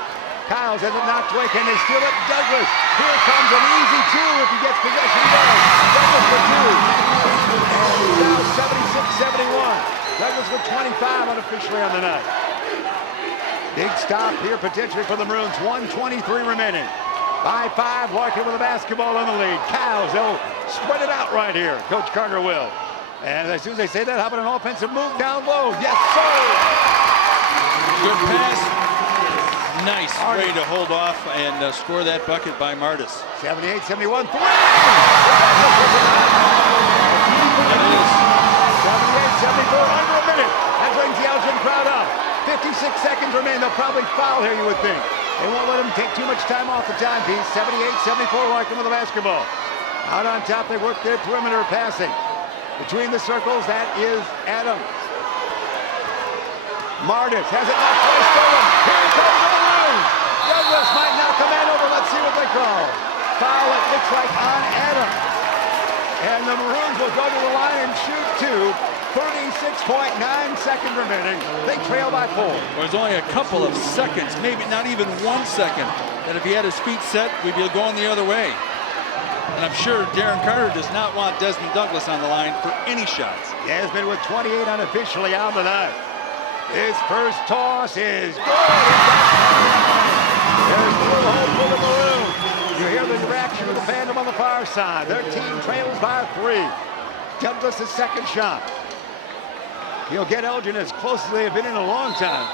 Kyles has it knocked away. Can they steal it? Douglas. Here comes an easy 2 if he gets possession. He does. Douglas for 2. And he's now 76-71. Douglas with 25 unofficially on the night. Big stop here potentially for the Maroons. 1:23 remaining. By 5, Larkin with the basketball in the lead. Kyles, they'll spread it out right here. Coach Carter will. And as soon as they say that, how about an offensive move down low? Yes, sir! Good pass. Nice way to hold off and score that bucket by Martis. 78-71, 3! And it is. 78-74, under a minute. That brings the Elgin crowd up. 56 seconds remain. They'll probably foul here, you would think. They won't let them take too much time off the timepiece. 78-74, Larkin with the basketball. Out on top, they work their perimeter passing. Between the circles, that is Adams. Martis has it knocked away, stolen. Here comes the Maroons. Douglas might knock a man over. Let's see what they call. Foul, it looks like, on Adams. And the Maroons will go to the line and shoot 2. 36.9 seconds remaining. They trail by 4. There's only a couple of seconds, maybe not even 1 second, that if he had his feet set, we'd be going the other way. And I'm sure Darren Carter does not want Desmond Douglas on the line for any shots. Desmond with 28 unofficially out tonight. His first toss is good. There's the hole for the Maroons. You hear the reaction of the fandom on the far side. Their team trails by 3. Douglas' second shot. He'll get Elgin as close as they have been in a long time.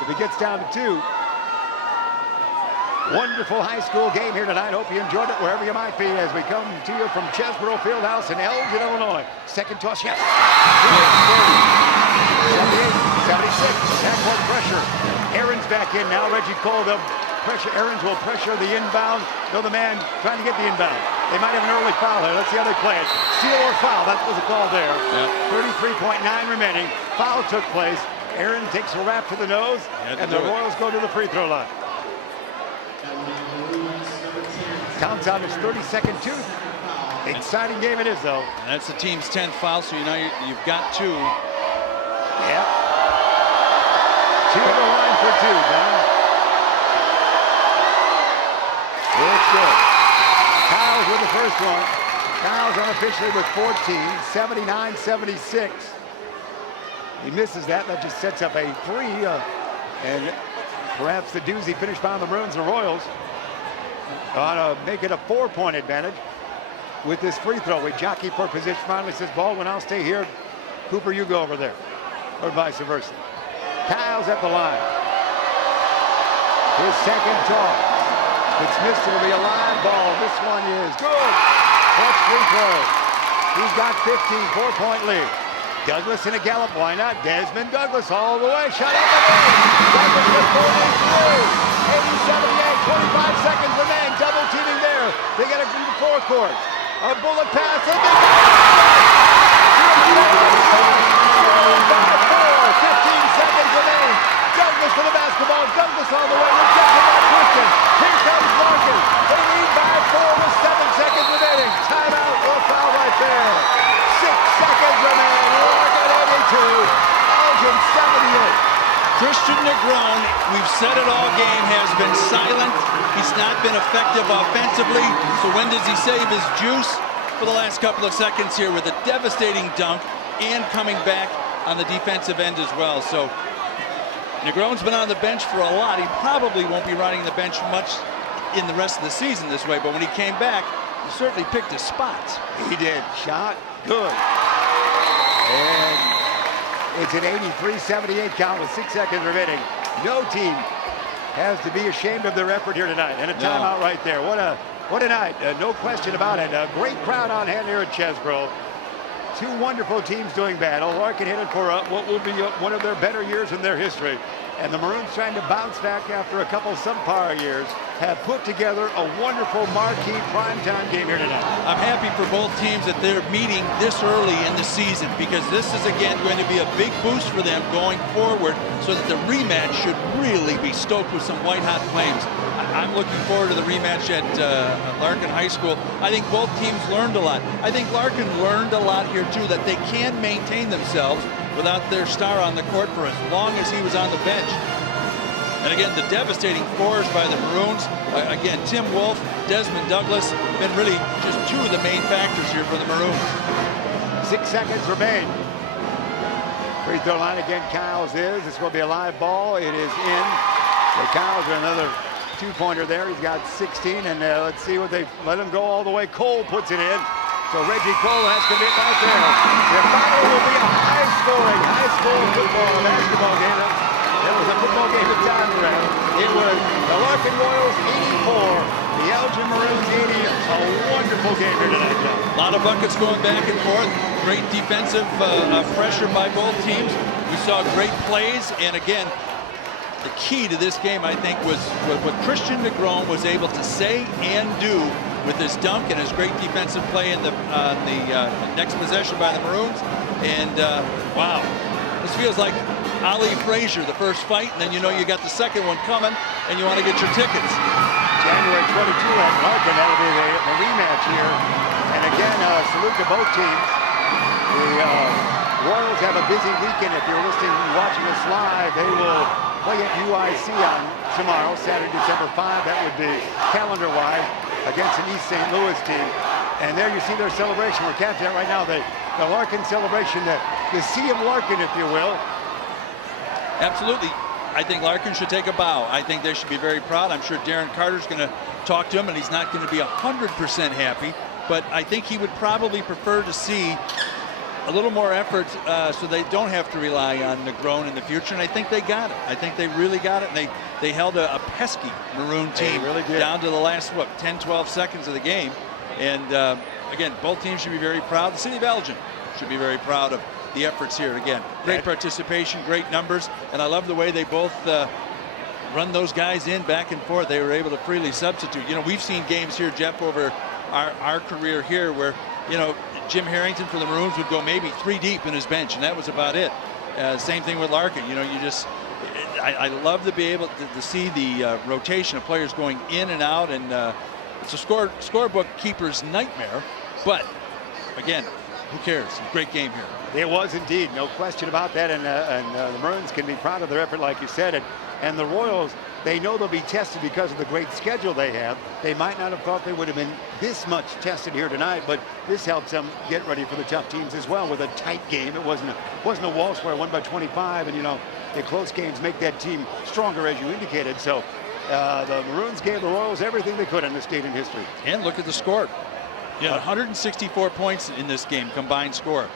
If he gets down to 2. Wonderful high school game here tonight. Hope you enjoyed it wherever you might be as we come to you from Chesbrough Fieldhouse in Elgin, Illinois. Second toss, yes. 78-76, backcourt pressure. Aaron's back in now. Reggie Cole, the pressure. Aaron's will pressure the inbound. No, the man trying to get the inbound. They might have an early foul here. Let's see how they play it. Steal or foul, that was a call there. Yep. 33.9 remaining. Foul took place. Aaron takes a wrap to the nose, and the Royals go to the free throw line. Counts out his 32nd tooth. Exciting game it is, though. And that's the team's 10th foul, so you know you've got 2. Yep. 2 on the line for 2, John. It's good. Kyles with the first one. Kyle's unofficially with 14, 79-76. He misses that. That just sets up a 3, and perhaps the doozy finish by the Maroons and Royals ought to make it a 4-point advantage with this free throw. We jockey for position. Finally says, Baldwin, I'll stay here. Cooper, you go over there, or vice versa. Kyle's at the line. His second toss. It's missed. It'll be a line ball. This one is good. That's free throw. He's got 15, 4-point lead. Douglas in a gallop. Why not? Desmond Douglas all the way. Shot up the way. Douglas with 43. 80-78. 25 seconds remain. Double teaming there. They got a good forecourt. A bullet pass. And 15 seconds remain. Douglas for the basketball. Douglas all the way. Rejected by Christian. Here comes Larkin. They lead by 4 with 7 seconds remaining. Timeout or foul right there. 6 seconds remain. Larkin 82. Elgin 78. Christian Negron, we've said it all game, has been silent. He's not been effective offensively. So when does he save his juice? For the last couple of seconds here with a devastating dunk and coming back on the defensive end as well. So Negron's been on the bench for a lot. He probably won't be riding the bench much in the rest of the season this way, but when he came back, he certainly picked his spots. He did. Shot good. And it's an 83-78 count with 6 seconds remaining. No team has to be ashamed of their effort here tonight. And a timeout right there. What a night. No question about it. A great crowd on hand here at Chesbrough. 2 wonderful teams doing battle. Larkin headed for what will be one of their better years in their history. And the Maroons, trying to bounce back after a couple subpar years, have put together a wonderful marquee primetime game here tonight. I'm happy for both teams that they're meeting this early in the season, because this is again going to be a big boost for them going forward, so that the rematch should really be stoked with some white-hot flames. I'm looking forward to the rematch at Larkin High School. I think both teams learned a lot. I think Larkin learned a lot here too, that they can maintain themselves without their star on the court for as long as he was on the bench. And again, the devastating fours by the Maroons. Again, Tim Wolf, Desmond Douglas, been really just 2 of the main factors here for the Maroons. 6 seconds remain. Free throw line again, Kyle's is. It's going to be a live ball. It is in. So Kyle's got another 2-pointer there. He's got 16, and let's see what they let him go all the way. Cole puts it in. So Reggie Cole has to be right there. The final will be a high-scoring basketball game. It was a football game at time around. It was the Larkin Royals 84, the Elgin Maroons 80. A wonderful game here tonight, John. A lot of buckets going back and forth. Great defensive pressure by both teams. We saw great plays, and again, the key to this game, I think, was what Christian Negron was able to say and do with his dunk and his great defensive play in the next possession by the Maroons. And wow, this feels like Ali Frazier, the first fight, and then you know you got the second one coming, and you want to get your tickets. January 22 at Larkin. That'll be the rematch here. And again, salute to both teams. The Royals have a busy weekend. If you're listening and watching us live, they will play at UIC on tomorrow, Saturday, December 5. That would be calendar-wise against an East St. Louis team. And there you see their celebration. We're capturing it right now. The Larkin celebration, the Sea of Larkin, if you will. Absolutely. I think Larkin should take a bow. I think they should be very proud. I'm sure Darren Carter's going to talk to him, and he's not going to be 100% happy. But I think he would probably prefer to see a little more effort so they don't have to rely on Negron in the future. And I think they got it. I think they really got it. And they held a pesky Maroon team really down to the last, 10, 12 seconds of the game. And again, both teams should be very proud. The city of Elgin should be very proud of the efforts here. Again, great participation, great numbers, and I love the way they both run those guys in back and forth. They were able to freely substitute. You know, we've seen games here, Jeff, over our career here where, you know, Jim Harrington for the Maroons would go maybe 3 deep in his bench, and that was about it. Same thing with Larkin. You know, I love to be able to see the rotation of players going in and out, and it's a scorebook keeper's nightmare, but again, who cares? Great game here. It was indeed, no question about that, and the Maroons can be proud of their effort, like you said, and the Royals, They know they'll be tested because of the great schedule they have. They might not have thought they would have been this much tested here tonight, but this helps them get ready for the tough teams as well with a tight game. It wasn't a wall square, won by 25, and you know, the close games make that team stronger, as you indicated. So the Maroons gave the Royals everything they could in this date in history. And look at the score. Yeah, 164 points in this game, combined score.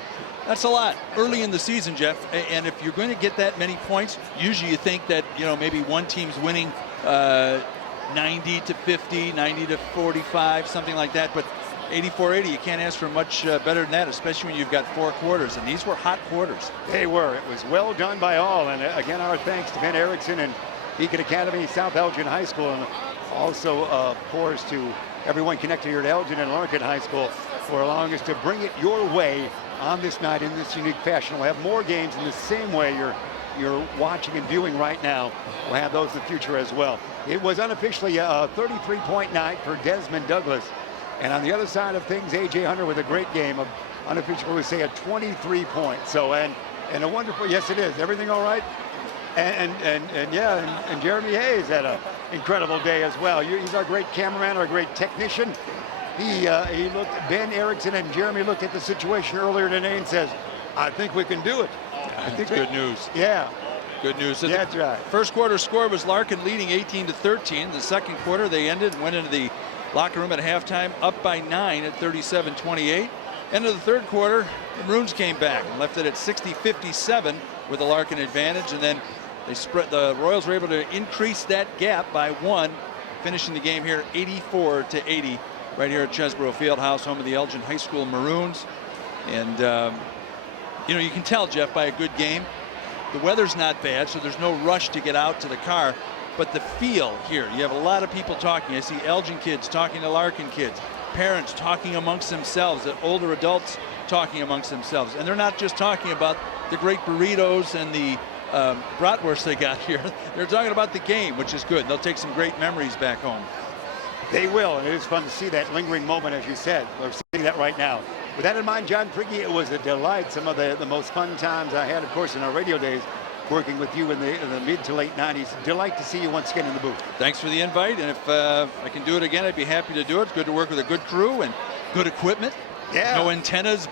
That's a lot early in the season, Jeff. And if you're going to get that many points, usually you think that, you know, maybe one team's winning 90 to 50, 90 to 45, something like that. But 84-80, you can't ask for much better than that, especially when you've got 4 quarters. And these were hot quarters. They were. It was well done by all. And again, our thanks to Ben Erickson and Beacon Academy, South Elgin High School, and also, of course, to everyone connected here at Elgin and Larkin High School for allowing us to bring it your way on this night in this unique fashion. We'll have more games in the same way you're watching and viewing right now. We'll have those in the future as well. It was unofficially a 33-point night for Desmond Douglas. And on the other side of things, A.J. Hunter with a great game of unofficial, we say a 23 points. So, and a wonderful, yes it is. Everything all right? And Jeremy Hayes had an incredible day as well. He's our great cameraman, our great technician. He looked, Ben Erickson and Jeremy looked at the situation earlier today and says, I think we can do it. I think good news. Yeah. Good news. So that's right. First quarter score was Larkin leading 18-13. The second quarter they ended and went into the locker room at halftime up by 9 at 37-28. End of the third quarter, the Maroons came back and left it at 60-57 with the Larkin advantage, and then the Royals were able to increase that gap by 1, finishing the game here 84-80 right here at Chesbrough Fieldhouse, home of the Elgin High School Maroons. And you know, you can tell, Jeff, by a good game, the weather's not bad, so there's no rush to get out to the car, but the feel here, you have a lot of people talking. I see Elgin kids talking to Larkin kids, parents talking amongst themselves, the older adults talking amongst themselves, and they're not just talking about the great burritos and the bratwurst they got here. They're talking about the game, which is good. They'll take some great memories back home. They will, and it is fun to see that lingering moment, as you said. We're seeing that right now. With that in mind, John Prigge, it was a delight. Some of the most fun times I had, of course, in our radio days, working with you in the mid to late 90s. Delight to see you once again in the booth. Thanks for the invite, and if I can do it again, I'd be happy to do it. It's good to work with a good crew and good equipment. Yeah. No antennas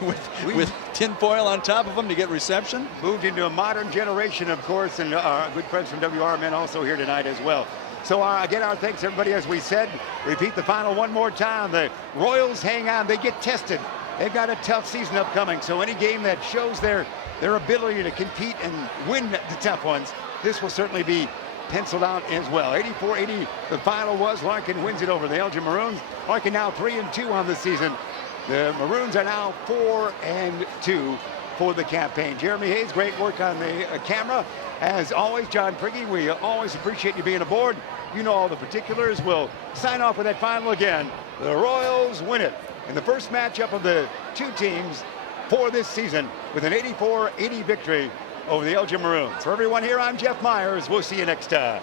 with tin foil on top of them to get reception. Moved into a modern generation, of course, and our good friends from WRMN also here tonight as well. So again, our thanks everybody. As we said, repeat the final one more time. The Royals hang on. They get tested. They've got a tough season upcoming. So any game that shows their ability to compete and win the tough ones, this will certainly be penciled out as well. 84-80, the final was. Larkin wins it over the Elgin Maroons. Larkin now 3-2 on the season. The Maroons are now 4-2 for the campaign. Jeremy Hayes, great work on the camera. As always, John Prigge, we always appreciate you being aboard. You know all the particulars. We'll sign off with that final again. The Royals win it in the first matchup of the two teams for this season with an 84-80 victory over the Elgin Maroons. For everyone here, I'm Jeff Myers. We'll see you next time.